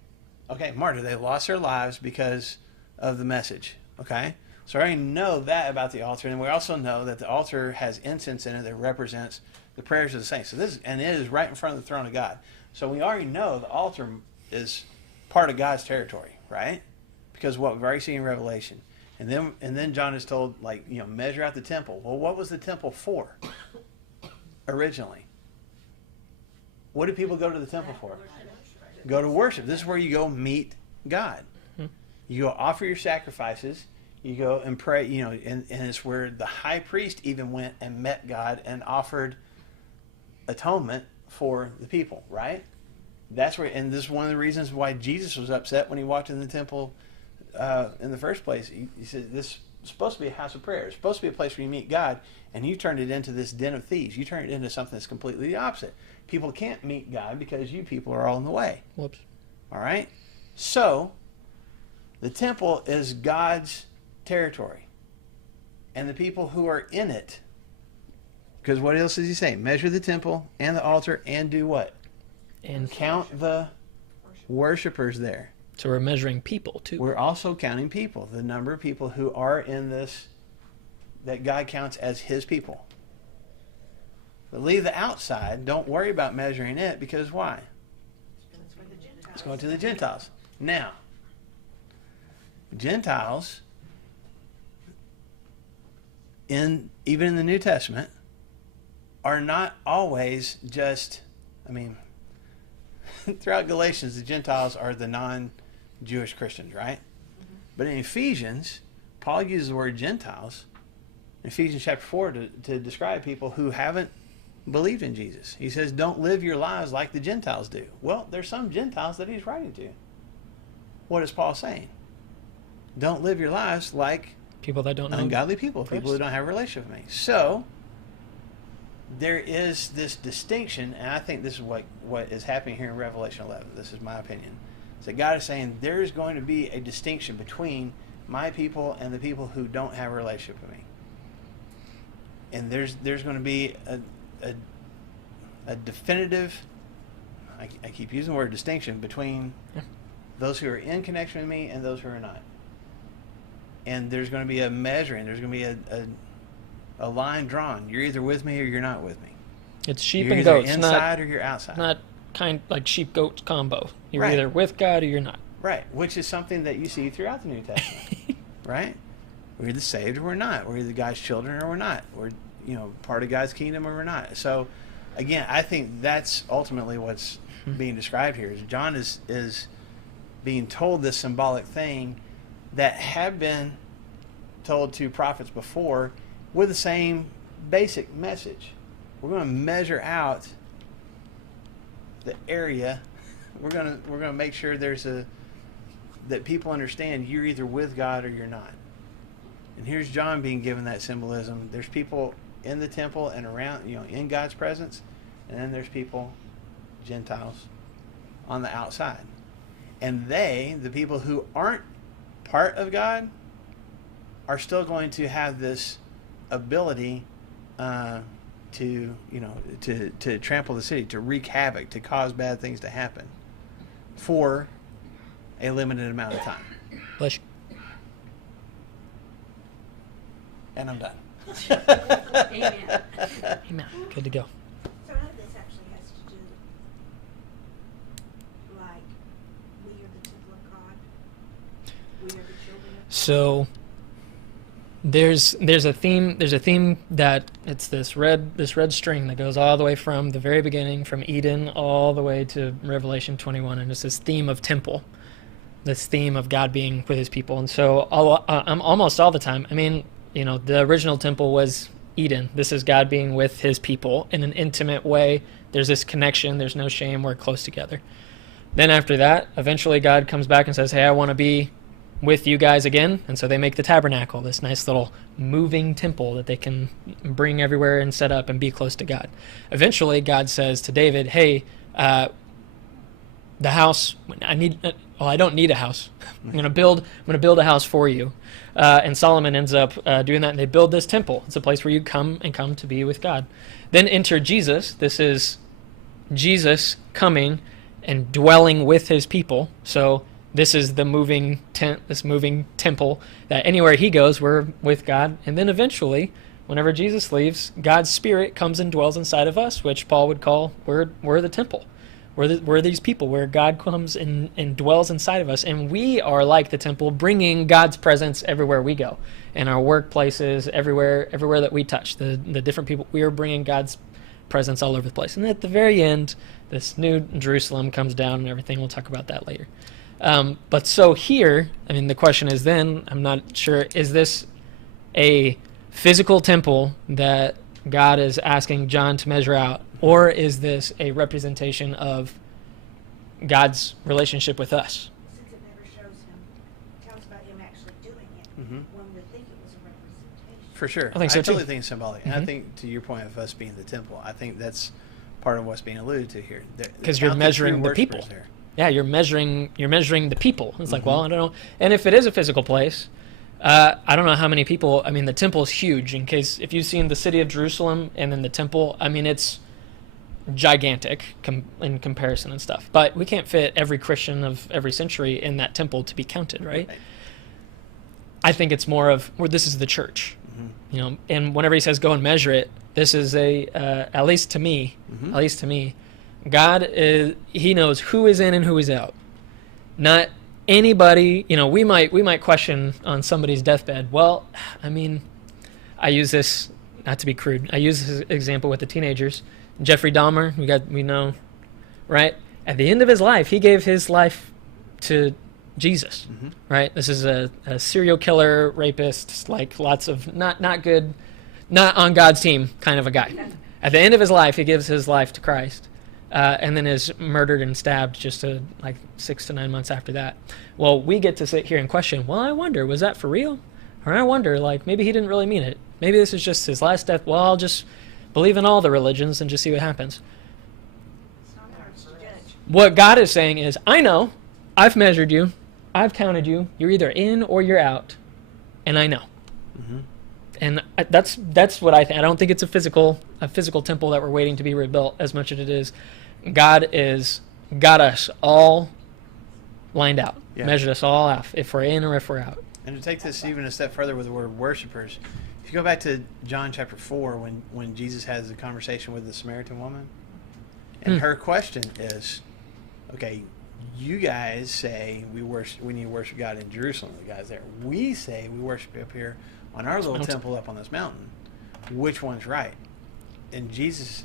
Okay, martyr. They lost their lives because of the message. Okay? So I already know that about the altar, and we also know that the altar has incense in it that represents the prayers of the saints. So this, and it is right in front of the throne of God. So we already know the altar is part of God's territory, right? Because what we've already seen in Revelation. And then John is told, like, measure out the temple. Well, what was the temple for originally? What did people go to the temple for? Go to worship. This is where you go meet God. You go offer your sacrifices. You go and pray, and it's where the high priest even went and met God and offered atonement for the people, right? That's where, and this is one of the reasons why Jesus was upset when he walked in the temple in the first place. He said, this is supposed to be a house of prayer. It's supposed to be a place where you meet God, and you turned it into this den of thieves. You turned it into something that's completely the opposite. People can't meet God because you people are all in the way. Whoops. All right? So, the temple is God's territory. And the people who are in it, because what else does he say? Measure the temple and the altar and do what? And Count the worshipers there. so we're measuring people too. We're also counting people, the number of people who are in this, that God counts as his people. But leave the outside. Don't worry about measuring it, because why? It's going to the Gentiles. Now, Gentiles, even in the New Testament, are not always just, throughout Galatians, the Gentiles are the non-Jewish Christians, right? But in Ephesians, Paul uses the word Gentiles in Ephesians chapter 4 to describe people who haven't believed in Jesus. He says, don't live your lives like the Gentiles do. Well, there's some Gentiles that he's writing to. What is Paul saying? Don't live your lives like People that don't know. ungodly people, Christ. people who don't have a relationship with me. So, there is this distinction, and I think this is what is happening here in Revelation 11. This is my opinion. So God is saying there is going to be a distinction between my people and the people who don't have a relationship with me. And there's going to be a definitive, I keep using the word distinction, between those who are in connection with me and those who are not. And there's going to be a measuring. There's going to be a line drawn. You're either with me or you're not with me. It's sheep You're and either goats, inside or you're outside. not kind like sheep goat combo. You're Right. either with God or you're not. Right, which is something that you see throughout the New Testament. Right? We're either saved or we're not. We're either God's children or we're not. We're part of God's kingdom or we're not. So, again, I think that's ultimately what's being described here. Is John is being told this symbolic thing that had been told to prophets before with the same basic message. We're going to measure out the area. We're going to make sure that people understand you're either with God or you're not. And here's John being given that symbolism. There's people in the temple and around, in God's presence, and then there's people, Gentiles, on the outside. And the people who aren't part of God, are still going to have this ability to trample the city, to wreak havoc, to cause bad things to happen for a limited amount of time. Bless you. And I'm done. Amen. Amen. Good to go. So none of this actually has to do, like, we are the temple of God. We are the children of God. So there's a theme that it's this red string that goes all the way from the very beginning, from Eden all the way to Revelation 21, and it's this theme of temple, this theme of God being with his people. And so almost all the time, the original temple was Eden. This is God being with his people in an intimate way. There's this connection, there's no shame, we're close together. Then after that, eventually God comes back and says, hey, I want to be with you guys again. And so they make the tabernacle, this nice little moving temple that they can bring everywhere and set up and be close to God. Eventually, God says to David, hey, the house, I don't need a house. I'm going to build a house for you. And Solomon ends up doing that, and they build this temple. It's a place where you come to be with God. Then enter Jesus. This is Jesus coming and dwelling with his people. So this is the moving tent, this moving temple, that anywhere he goes, we're with God. And then eventually, whenever Jesus leaves, God's Spirit comes and dwells inside of us, which Paul would call, we're the temple. We're these people where God comes and dwells inside of us. And we are like the temple, bringing God's presence everywhere we go. In our workplaces, everywhere that we touch. The different people, we are bringing God's presence all over the place. And at the very end, this new Jerusalem comes down and everything. We'll talk about that later. But so here, I mean, the question is then, I'm not sure, is this a physical temple that God is asking John to measure out, or is this a representation of God's relationship with us? Since it never shows him, tells about him actually doing it, one would think it was a representation. For sure. I think so, too. totally think it's symbolic. And I think, to your point of us being the temple, I think that's part of what's being alluded to here. Because you're measuring the people. There. Yeah, you're measuring the people. It's like, well, I don't know. And if it is a physical place, I don't know how many people. I mean, the temple is huge. If you've seen the city of Jerusalem and then the temple, I mean, it's gigantic in comparison and stuff. But we can't fit every Christian of every century in that temple to be counted, right? I think it's more of, well, this is the church, And whenever he says go and measure it, this is at least to me, God is, he knows who is in and who is out. Not anybody, we might question on somebody's deathbed. Well, I mean, I use this, not to be crude, I use this example with the teenagers. Jeffrey Dahmer, we know, right? At the end of his life, he gave his life to Jesus, right? This is a serial killer, rapist, like lots of not good, not on God's team kind of a guy. At the end of his life, he gives his life to Christ. And then is murdered and stabbed just 6 to 9 months after that. Well, we get to sit here and question, well, I wonder, was that for real? Or I wonder, maybe he didn't really mean it. Maybe this is just his last death. Well, I'll just believe in all the religions and just see what happens. It's not ours to judge. What God is saying is, I know, I've measured you, I've counted you, you're either in or you're out, and I know. And that's what I think. I don't think it's a physical temple that we're waiting to be rebuilt as much as it is God got us all lined out, measured us all out, if we're in or if we're out. And to take this even a step further with the word worshipers, if you go back to John chapter 4, when Jesus has the conversation with the Samaritan woman, and her question is, okay, you guys say we need to worship God in Jerusalem, the guys there. We say we worship up here on our little temple up on this mountain. Which one's right? And Jesus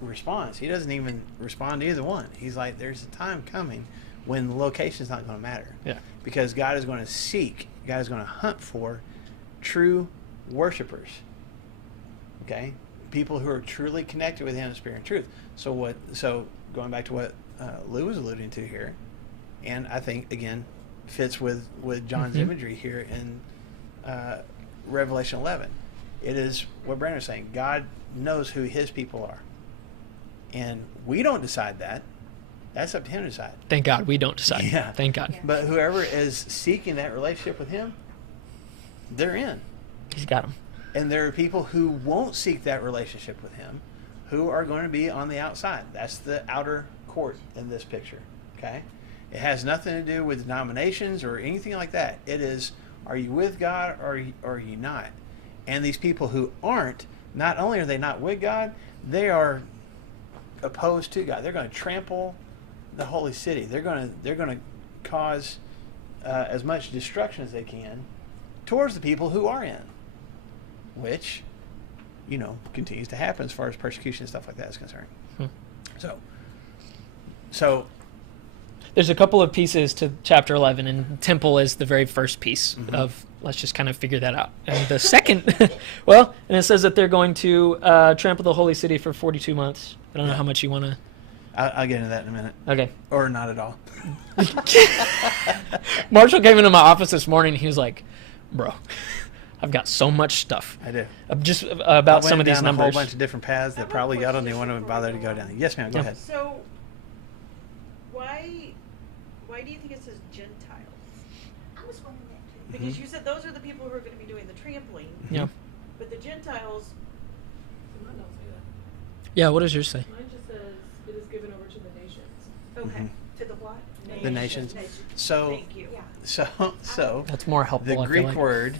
responds. He doesn't even respond to either one. He's like, there's a time coming when the location's not going to matter. Yeah. Because God is going to seek, God is going to hunt for true worshipers. Okay? People who are truly connected with Him in spirit and truth. So going back to what Lou was alluding to here, and I think, again, fits with John's imagery here in Revelation 11. It is what Brandon's saying. God knows who His people are. And we don't decide that. That's up to Him to decide. Thank God we don't decide. Yeah. Thank God. But whoever is seeking that relationship with Him, they're in. He's got them. And there are people who won't seek that relationship with Him who are going to be on the outside. That's the outer court in this picture. Okay? It has nothing to do with denominations or anything like that. It is, are you with God or are you not? And these people who aren't, not only are they not with God, they are opposed to God. They're going to trample the holy city. They're going to cause as much destruction as they can towards the people who are in, which, continues to happen as far as persecution and stuff like that is concerned. So there's a couple of pieces to chapter 11, and temple is the very first piece of, let's just kind of figure that out. And the second, and it says that they're going to trample the holy city for 42 months. I don't know how much you want to... I'll get into that in a minute. Okay. Or not at all. Marshall came into my office this morning, and he was like, bro, I've got so much stuff. I do. Just about some of these down numbers. a whole bunch of different paths that probably y'all don't even want to bother to go down. Yes, ma'am. Go ahead. So, why do you think it says Gentiles? I was wondering that too. Because you said those are the people who are going to be doing the trampling. Yeah. But the Gentiles, Mine don't say that. Yeah, what does yours say? Mine just says it is given over to the nations. Okay, to the what? The nations. So, Thank you. Yeah. so That's more helpful. the I feel Greek like. word,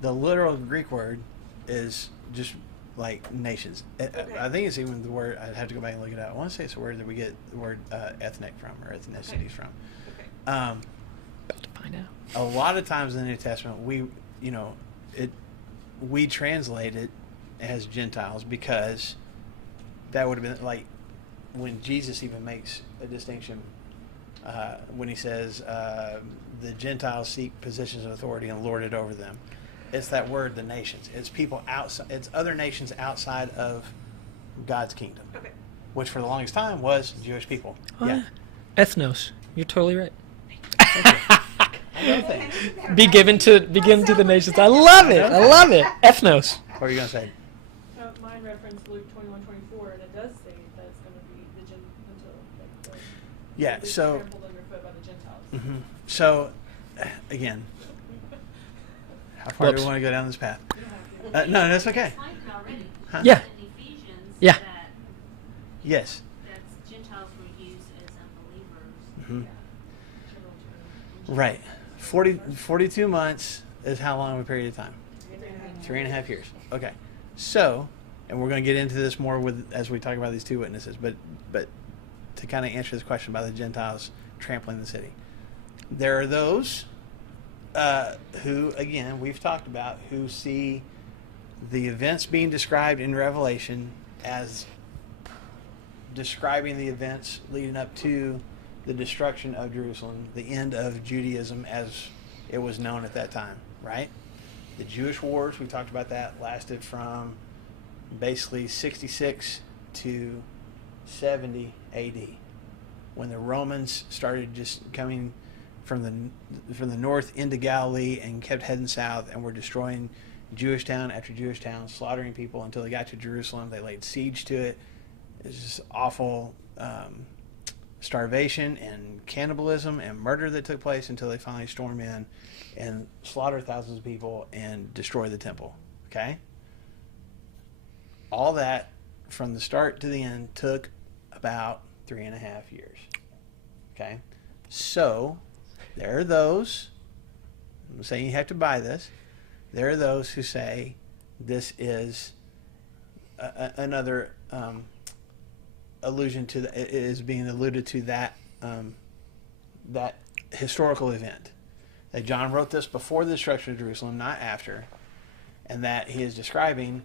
the literal Greek word, is just like nations. I think it's even the word. I'd have to go back and look it up. I want to say it's a word that we get the word ethnic from, or ethnicities from. Okay. About to find out. A lot of times in the New Testament, we translate it as Gentiles because that would have been like when Jesus even makes a distinction when he says the Gentiles seek positions of authority and lord it over them. It's that word, the nations. It's people outside. It's other nations outside of God's kingdom, Okay. which for the longest time was Jewish people. Oh, Yeah. Ethnos. You're totally right. I know things. Be given to the nations. I love it. I love it. Ethnos. What were you gonna say? Mine referenced Luke 21:24, and it does say that it's going to be the Gentile, Yeah. So. trampled underfoot by the Gentiles. Mhm. So, again, how far do Whoops. we want to go down this path? No, that's okay. Explained it already. Huh? Yeah. In Ephesians, Yeah. that Yes. Gentiles were used as unbelievers. Mhm. Right. 42 months is how long of a period of time? 3.5 years. Okay. So, and we're going to get into this more with as we talk about these two witnesses, but to kind of answer this question about the Gentiles trampling the city, there are those who, again, we've talked about, who see the events being described in Revelation as describing the events leading up to the destruction of Jerusalem, the end of Judaism as it was known at that time, right? The Jewish wars, we talked about that, lasted from basically 66 to 70 AD, when the Romans started just coming from the north into Galilee and kept heading south and were destroying Jewish town after Jewish town, slaughtering people until they got to Jerusalem. They laid siege to it. It was just awful starvation and cannibalism and murder that took place until they finally storm in and slaughter thousands of people and destroy the temple. Okay? All that from the start to the end took about 3.5 years. Okay? So, there are those, I'm saying you have to buy this, there are those who say this is another allusion to it is being alluded to that that historical event, that John wrote this before the destruction of Jerusalem, not after, and that he is describing,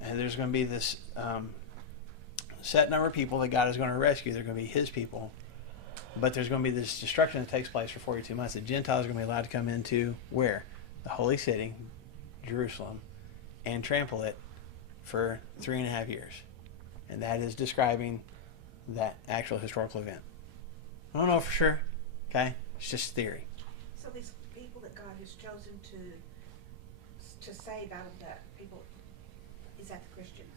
and there's going to be this set number of people that God is going to rescue. They're going to be his people, but there's going to be this destruction that takes place for 42 months. The Gentiles are going to be allowed to come into where? The holy city, Jerusalem, and trample it for 3.5 years. And that is describing that actual historical event. I don't know for sure. Okay? It's just theory. So these people that God has chosen to save out of that people, is that the Christians?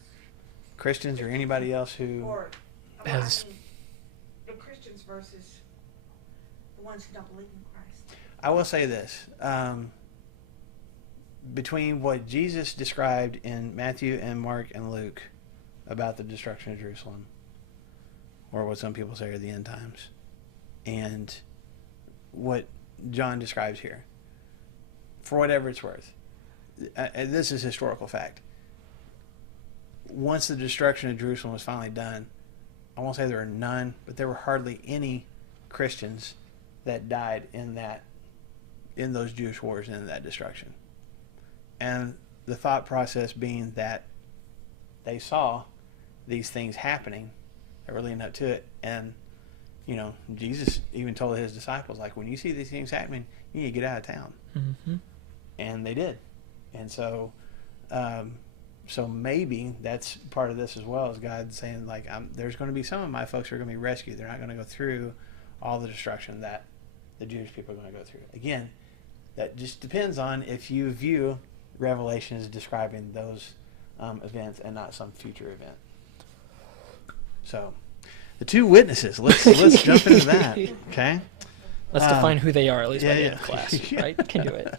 Christians or anybody else who... Or, Has- the Christians versus the ones who don't believe in Christ. I will say this. Between what Jesus described in Matthew and Mark and Luke about the destruction of Jerusalem, or what some people say are the end times, and what John describes here, for whatever it's worth, this is historical fact. Once the destruction of Jerusalem was finally done, I won't say there were none, but there were hardly any Christians that died in those Jewish wars and in that destruction. And the thought process being that they saw these things happening that were leading up to it. And, Jesus even told his disciples, like, when you see these things happening, you need to get out of town. Mm-hmm. And they did. And so, so maybe that's part of this as well, is God saying, like, there's going to be some of my folks who are going to be rescued. They're not going to go through all the destruction that the Jewish people are going to go through. Again, that just depends on if you view Revelation as describing those events and not some future event. So, the two witnesses. Let's jump into that. Okay. Let's define who they are at least by the end of yeah. class, right? Can do it.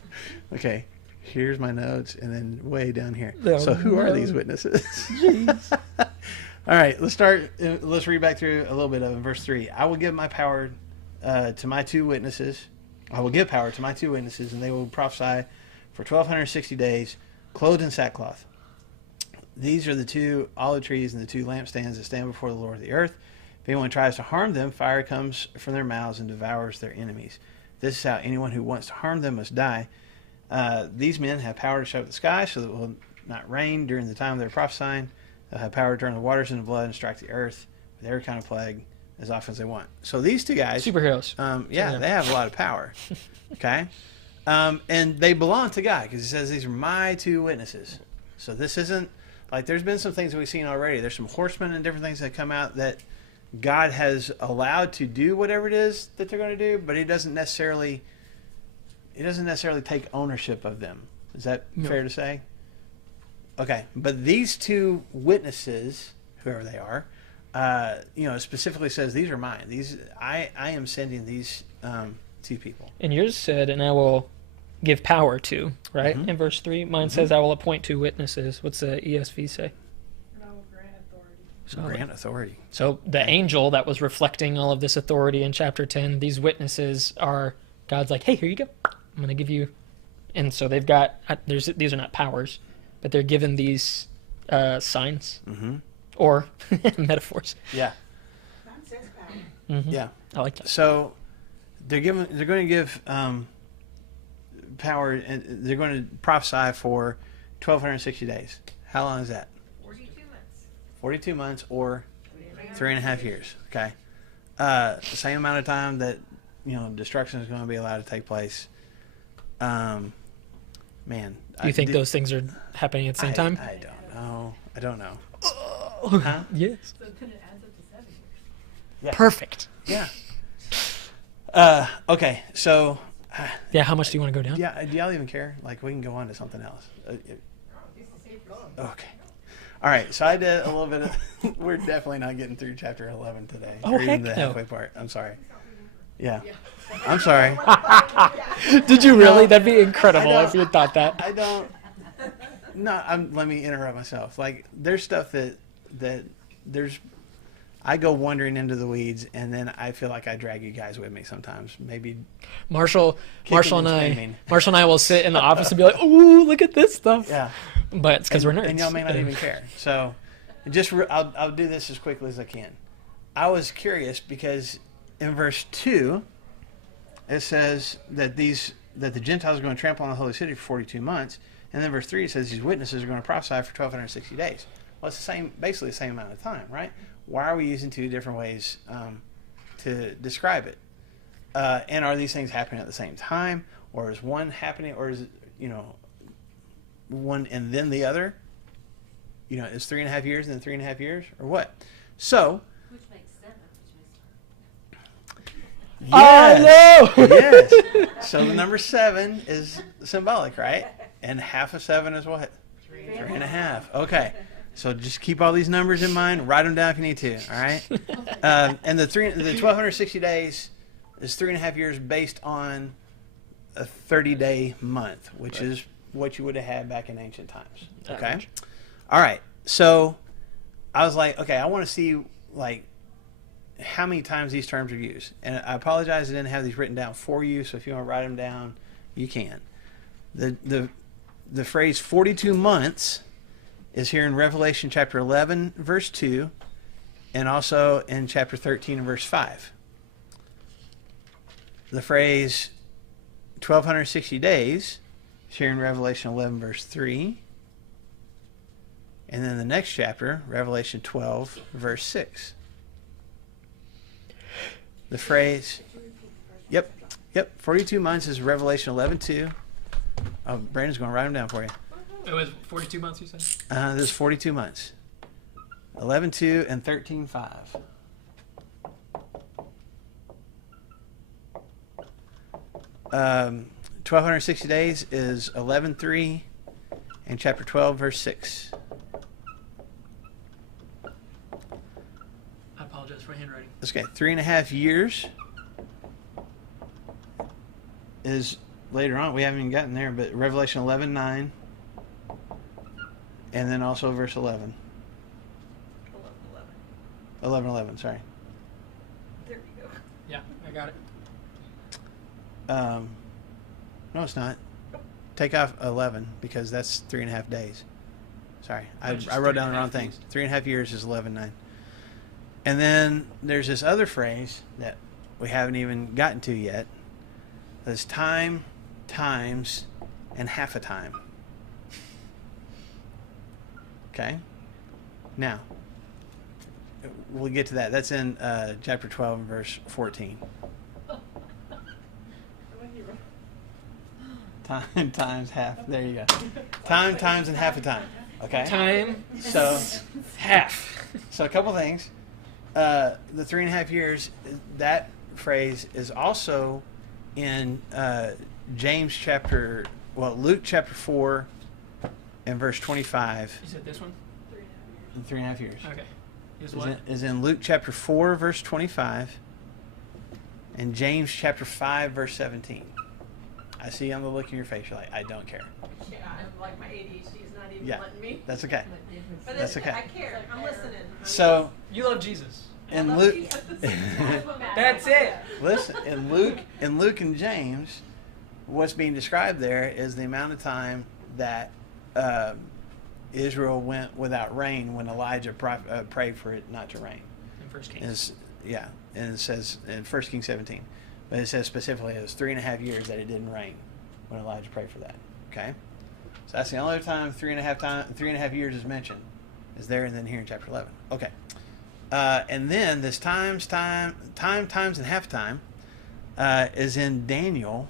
Okay. Here's my notes, and then way down here. Oh, So, who are no. these witnesses? Jeez. All right, let's start. Let's read back through a little bit of it. Verse 3. I will give my power to my two witnesses. I will give power to my two witnesses, and they will prophesy for 1,260 days, clothed in sackcloth. These are the two olive trees and the two lampstands that stand before the Lord of the earth. If anyone tries to harm them, fire comes from their mouths and devours their enemies. This is how anyone who wants to harm them must die. These men have power to shut up the sky so that it will not rain during the time they're prophesying. They'll have power to turn the waters into blood and strike the earth with every kind of plague as often as they want. So these two guys, Superheroes. they have a lot of power. Okay, and they belong to God because He says these are my two witnesses. So this isn't like there's been some things that we've seen already. There's some horsemen and different things that come out that God has allowed to do whatever it is that they're going to do, but He doesn't necessarily take ownership of them. Is that fair to say? Okay, but these two witnesses, whoever they are, specifically says these are mine. I am sending these two people. And yours said, and I will give power to, right? Mhm. In verse 3, mine says, I will appoint two witnesses. What's the ESV say? And I will grant authority. So, Grant authority. So the angel that was reflecting all of this authority in chapter 10, these witnesses are, God's like, hey, here you go. I'm going to give you. And so they've got, these are not powers, but they're given these signs or metaphors. Yeah. Mine says power. Mm-hmm. Yeah. I like that. So they're going to give power, and they're going to prophesy for 1,260 days. How long is that? 42 months. 42 months or 3.5 years. Okay. Same amount of time that destruction is going to be allowed to take place. Man, Do you think those things are happening at the same time? I don't know. Huh? Yes. So then it adds up to 7 years. Yeah. Perfect. Yeah. Okay. So. Yeah. How much do you want to go down? Yeah. Do y'all even care? Like, we can go on to something else. Okay. All right. So I did a little bit of. We're definitely not getting through chapter 11 today. Oh, or even heck the no. halfway part. I'm sorry. Yeah. I'm sorry. Did you really? No, That'd be incredible I if you had thought that. I don't. No, let me interrupt myself. Like, there's stuff that there's. I go wandering into the weeds, and then I feel like I drag you guys with me sometimes. Maybe Marshall kicking and screaming. I will sit in the office and be like, "Ooh, look at this stuff." Yeah. But it's because we're nerds. And y'all may not even care. So, I'll do this as quickly as I can. I was curious because in verse 2, it says that the Gentiles are going to trample on the holy city for 42 months. And then verse 3, it says these witnesses are going to prophesy for 1,260 days. Well, it's basically the same amount of time, right? Why are we using two different ways to describe it? And are these things happening at the same time? Or is one happening, or is it, one and then the other? Is 3.5 years and then 3.5 years? Or what? So, Which makes 7, which makes yes. Oh, no! Yes. So the number 7 is symbolic, right? And half of 7 is what? 3.5. Okay. So just keep all these numbers in mind. Write them down if you need to. All right. And the 1,260 days is 3.5 years based on a 30-day month, which is what you would have had back in ancient times. Okay. Average. All right. So I was like, okay, I want to see like how many times these terms are used. And I apologize I didn't have these written down for you, so if you want to write them down, you can. The phrase 42 months is here in Revelation chapter 11, verse 2, and also in chapter 13 and verse 5. The phrase 1,260 days is here in Revelation 11, verse 3. And then the next chapter, Revelation 12, verse 6. The phrase, yep, 42 months is Revelation 11:2. Oh, Brandon's going to write them down for you. It was 42 months, you said? This is 42 months. 11:2 and 13:5. Um, 1,260 days is 11:3 and chapter 12, verse 6. I apologize for handwriting. Okay, 3.5 years is later on. We haven't even gotten there, but Revelation 11:9, and then also verse 11. 11. 11:11. Sorry. There you go. Yeah, I got it. No, it's not. Take off 11 because that's 3.5 days. Sorry, It's just I wrote down the 3.5 wrong thing. days. 3.5 years is 11:9. And then there's this other phrase that we haven't even gotten to yet. There's time, times, and half a time. Okay? Now, we'll get to that. That's in chapter 12 and verse 14. Time times half. There you go. Time times and half a time. Okay? Time, So, half. so a couple things. The 3.5 years, that phrase is also in Luke chapter 4 and verse 25. Is it this one? 3.5 years. Okay. Is what? Is in Luke chapter 4 verse 25 and James chapter 5 verse 17. I see on the look in your face you're like, I don't care. Yeah, I'm like my ADHD is not even Yeah, letting me. that's okay. But That's it's, okay. I care. I'm listening. So You love Jesus. in love Luke, Jesus. That's it. listen, in Luke and James, what's being described there is the amount of time that Israel went without rain when Elijah prayed for it not to rain. In First And Kings. and it says in 1 Kings 17, but it says specifically it was 3.5 years that it didn't rain when Elijah prayed for that. Okay, so that's the only time 3.5 years is mentioned, is there, and then here in chapter 11. Okay, and then this time, times, and half time is in Daniel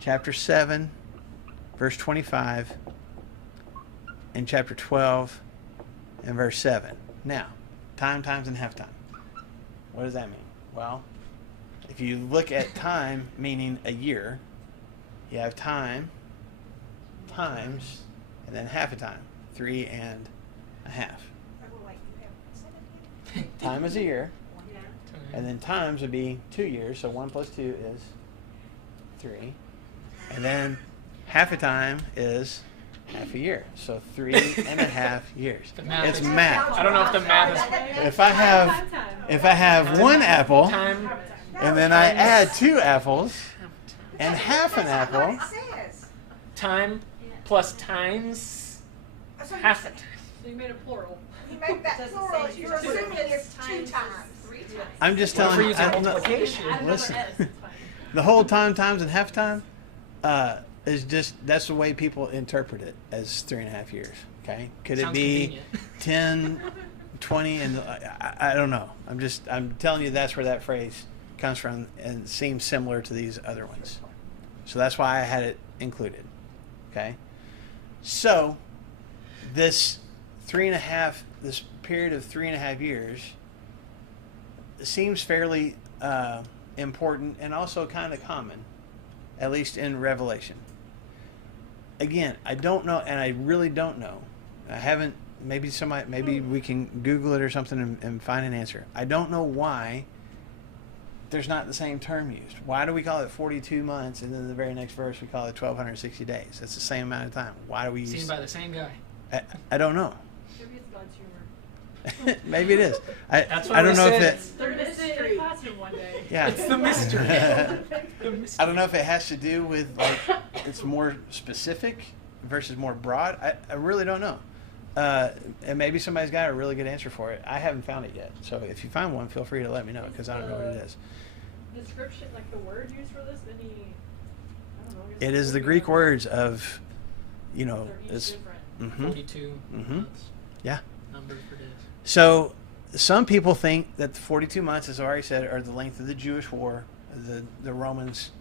chapter 7, verse 25, and chapter 12, and verse 7. Now, time, times, and half time. What does that mean? Well, if you look at time meaning a year, you have time, times, and then half a time. 3.5. Time is a year, and then times would be 2 years, so 1 plus 2 is 3. And then half a time is half a year, so 3.5 years. The math It's is- math. I don't know if the math is If I have one apple, time. and then I add 2 apples, and half an apple, It says. Time plus times half it. So you made it plural. You make that Doesn't plural, say you're two. assuming it's 2 Times is times. 3 times. I'm just What if telling we're you. using I'm not- multiplication? Listen, S, it's fine. the whole time, times, and half time is just, that's the way people interpret it as 3.5 years. Okay, could it Sounds be convenient. 10, 20, and I don't know. I'm telling you that's where that phrase comes from, and seems similar to these other ones. So that's why I had it included. Okay, so this period of 3.5 years seems fairly important and also kind of common, at least in Revelation. Again, I don't know, and I really don't know. I haven't. Maybe we can Google it or something and find an answer. I don't know why there's not the same term used. Why do we call it 42 months, and then the very next verse we call it 1,260 days? That's the same amount of time. Why do we Seen use? by the same guy. I don't know. Maybe it's God's humor. Maybe it is. That's what I don't we know said. if it. They're gonna sit in a classroom one day. Yeah. It's the mystery. The mystery. I don't know if it has to do with like it's more specific versus more broad. I really don't know. And maybe somebody's got a really good answer for it. I haven't found it yet. So if you find one, feel free to let me know because I don't know what it is. Description, like the word used for this, any, I don't know. I guess It is the would be Greek different. words of, you know, They're each it's. different. Mhm. 42 Mhm. months. Yeah. Number for days. So some people think that the 42 months, as I already said, are the length of the Jewish war, the Romans,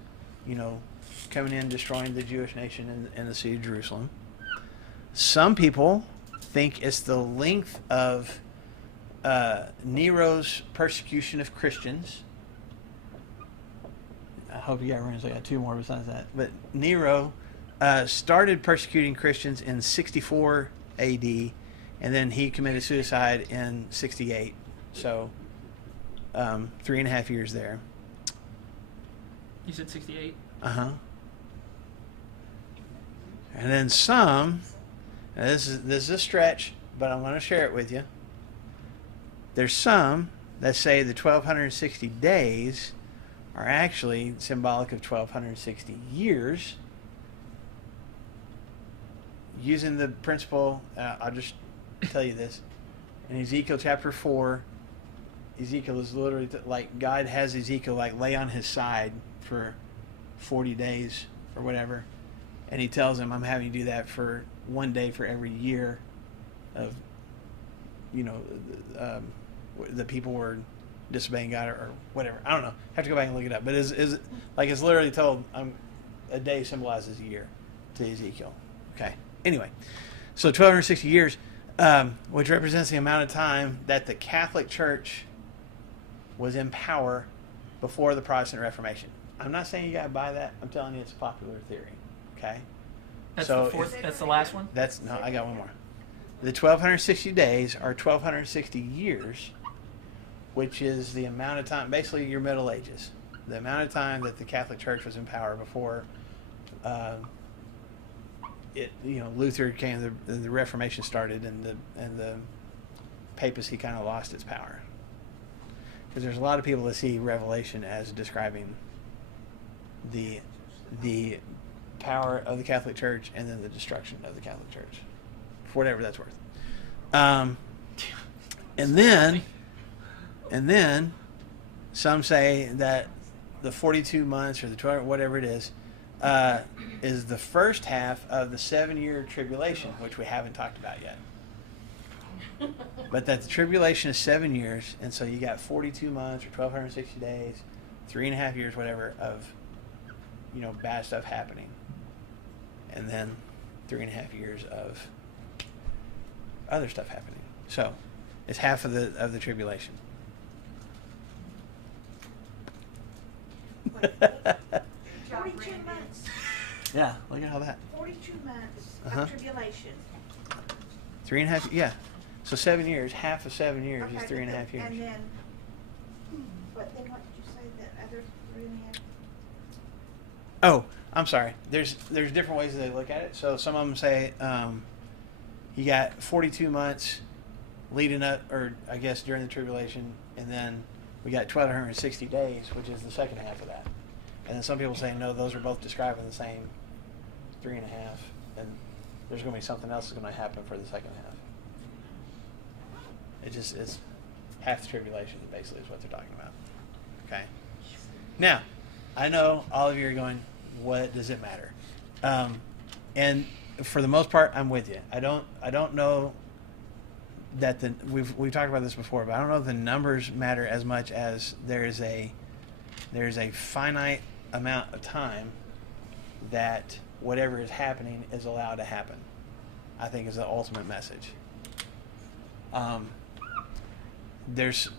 you know, coming in, destroying the Jewish nation in the city of Jerusalem. Some people think it's the length of Nero's persecution of Christians. I hope you got runs. I got 2 more besides that. But Nero started persecuting Christians in 64 A.D., and then he committed suicide in 68. So 3.5 years there. You said 68? Uh-huh. And then some, and this is a stretch, but I'm going to share it with you. There's some that say the 1260 days are actually symbolic of 1260 years. Using the principle, I'll just tell you this. In Ezekiel chapter 4, Ezekiel is literally like God has Ezekiel like lay on his side for 40 days or whatever, and he tells him, I'm having you do that for 1 day for every year of, the people were disobeying God or whatever. I don't know. I have to go back and look it up. But is like it's literally told a day symbolizes a year to Ezekiel. Okay. Anyway, so 1260 years, which represents the amount of time that the Catholic Church was in power before the Protestant Reformation. I'm not saying you got to buy that. I'm telling you it's a popular theory. Okay? That's so the fourth. That's the last one. No, I got one more. The 1260 days are 1260 years, which is the amount of time, basically your Middle Ages, the amount of time that the Catholic Church was in power before Luther came, the Reformation started, and the papacy kind of lost its power. Because there's a lot of people that see Revelation as describing the power of the Catholic Church and then the destruction of the Catholic Church, for whatever that's worth. And then some say that the 42 months or the 12, whatever it is the first half of the 7-year tribulation, which we haven't talked about yet. But that the tribulation is 7 years, and so you got 42 months or 1260 days, 3.5 years, whatever, of bad stuff happening, and then 3.5 years of other stuff happening. So it's half of the tribulation. 42 months. Yeah, look at all that. 42 months Uh-huh. of tribulation. 3.5, yeah. So 7 years, half of 7 years Okay, is 3.5 years. And then, but then what did you say that other 3.5? Oh, I'm sorry. There's different ways that they look at it. So some of them say you got 42 months leading up, or I guess during the tribulation, and then we got 1260 days, which is the second half of that. And then some people say no, those are both describing the same 3.5, and there's going to be something else that's going to happen for the second half. It's half the tribulation, basically, is what they're talking about. Okay. Now, I know all of you are going, what does it matter? And for the most part, I'm with you. I don't know that we've talked about this before, but I don't know if the numbers matter as much as there's a finite amount of time that whatever is happening is allowed to happen. I think is the ultimate message. There's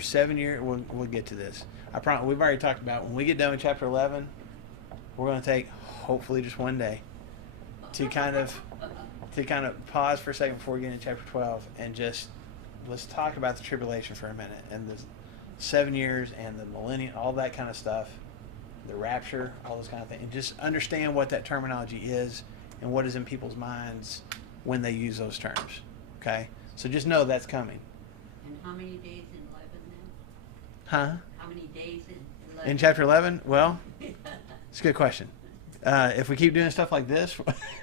7 years. We'll get to this. I promise. We've already talked about when we get done with chapter 11. We're going to take hopefully just 1 day to kind of pause for a second before we get into chapter 12 and just let's talk about the tribulation for a minute and the 7 years and the millennium, all that kind of stuff, the rapture, all those kind of things, and just understand what that terminology is and what is in people's minds when they use those terms. Okay, so just know that's coming. And how many days in 11 then? Huh? How many days in 11? In chapter 11? Well, it's a good question. If we keep doing stuff like this,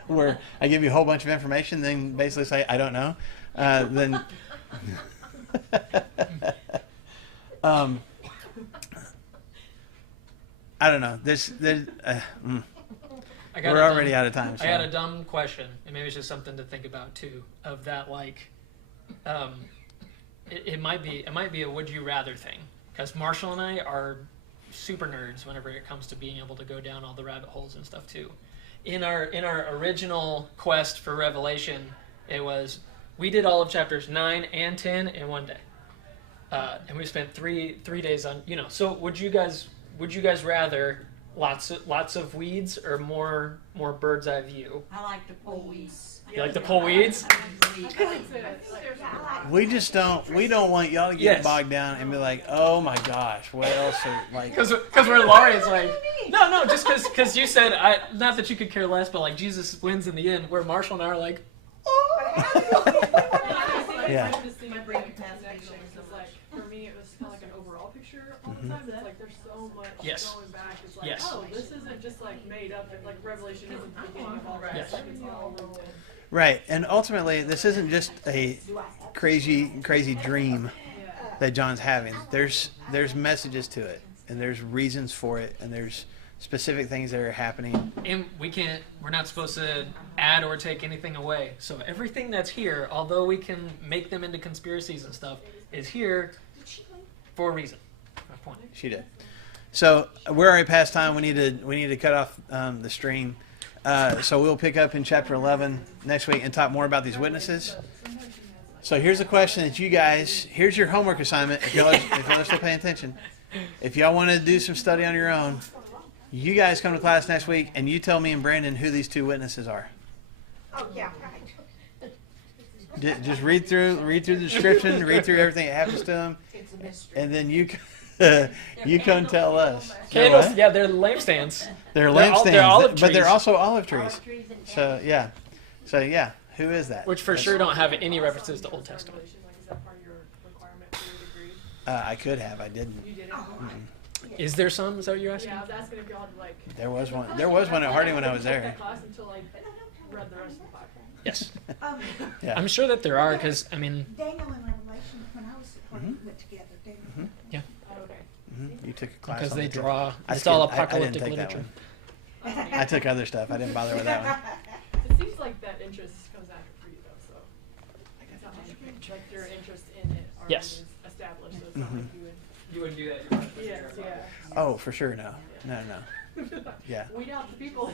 where I give you a whole bunch of information, then basically say, I don't know, then... I don't know. We're already out of time. So. I got a dumb question, and maybe it's just something to think about too. Of that, it might be a would you rather thing, because Marshall and I are super nerds whenever it comes to being able to go down all the rabbit holes and stuff too. In our original quest for Revelation, it was we did all of chapters 9 and 10 in 1 day, and we spent three days on So would you guys rather lots of weeds or more bird's eye view? I like to pull weeds. You like to pull weeds? We don't want y'all to get bogged down and be like, oh my gosh, what else are Because where Laurie's like, no, just because you said, not that you could care less, but like Jesus wins in the end, where Marshall and I are like, oh. it's Yeah. nice to see My the brain capacity connection, is only so 'cause, like, for me, it was kind of like an overall picture all Mm-hmm. the time. It's like there's so much Yes. going back. It's like, Yes. oh, this isn't just like made up. Like Revelation isn't the beginning of all that. Yes. Like, it's all rolled. Right, and ultimately, this isn't just a crazy dream Yeah. that John's having. There's messages to it, and there's reasons for it, and there's specific things that are happening. And we're not supposed to add or take anything away. So everything that's here, although we can make them into conspiracies and stuff, is here for a reason. My point. She did. So we're already past time. We need to cut off the stream. So we'll pick up in chapter 11 next week and talk more about these witnesses. So here's a question that you guys. Here's your homework assignment. If y'all are still paying attention, if y'all want to do some study on your own, you guys come to class next week and you tell me and Brandon who these two witnesses are. Oh, yeah, right. Just read through the description, read through everything that happens to them, It's a mystery. and then you come tell us. Candles, What? yeah, they're lampstands. They're They're lampstands, olive but they're trees. also olive trees. Olive trees and So yeah, who is that? Which for sure don't have any references to Old Testament. Revelation, like, is that part of your requirement for your degree? I could have, I didn't. You did it. Is there some? Is that what you're asking? Yeah, I was asking if y'all had like. There was one. There was one at Harding when I was there. That class until I read the rest of the Bible. Yes. Yeah. I'm sure that there are, because, I mean, Daniel and Revelation, when I was at Harding, went together, Daniel. Oh, okay. You took a class because on they it, too. draw, I it's all skipped- I didn't apocalyptic take that literature. one. I took other stuff. I didn't bother with that one. It seems like that interest comes after for you though, so. It's not like your interest in it already Yes. is established, so it's not like you would. You wouldn't do that. Yes, yeah. Oh, for sure, no. Yeah. Weed out the people that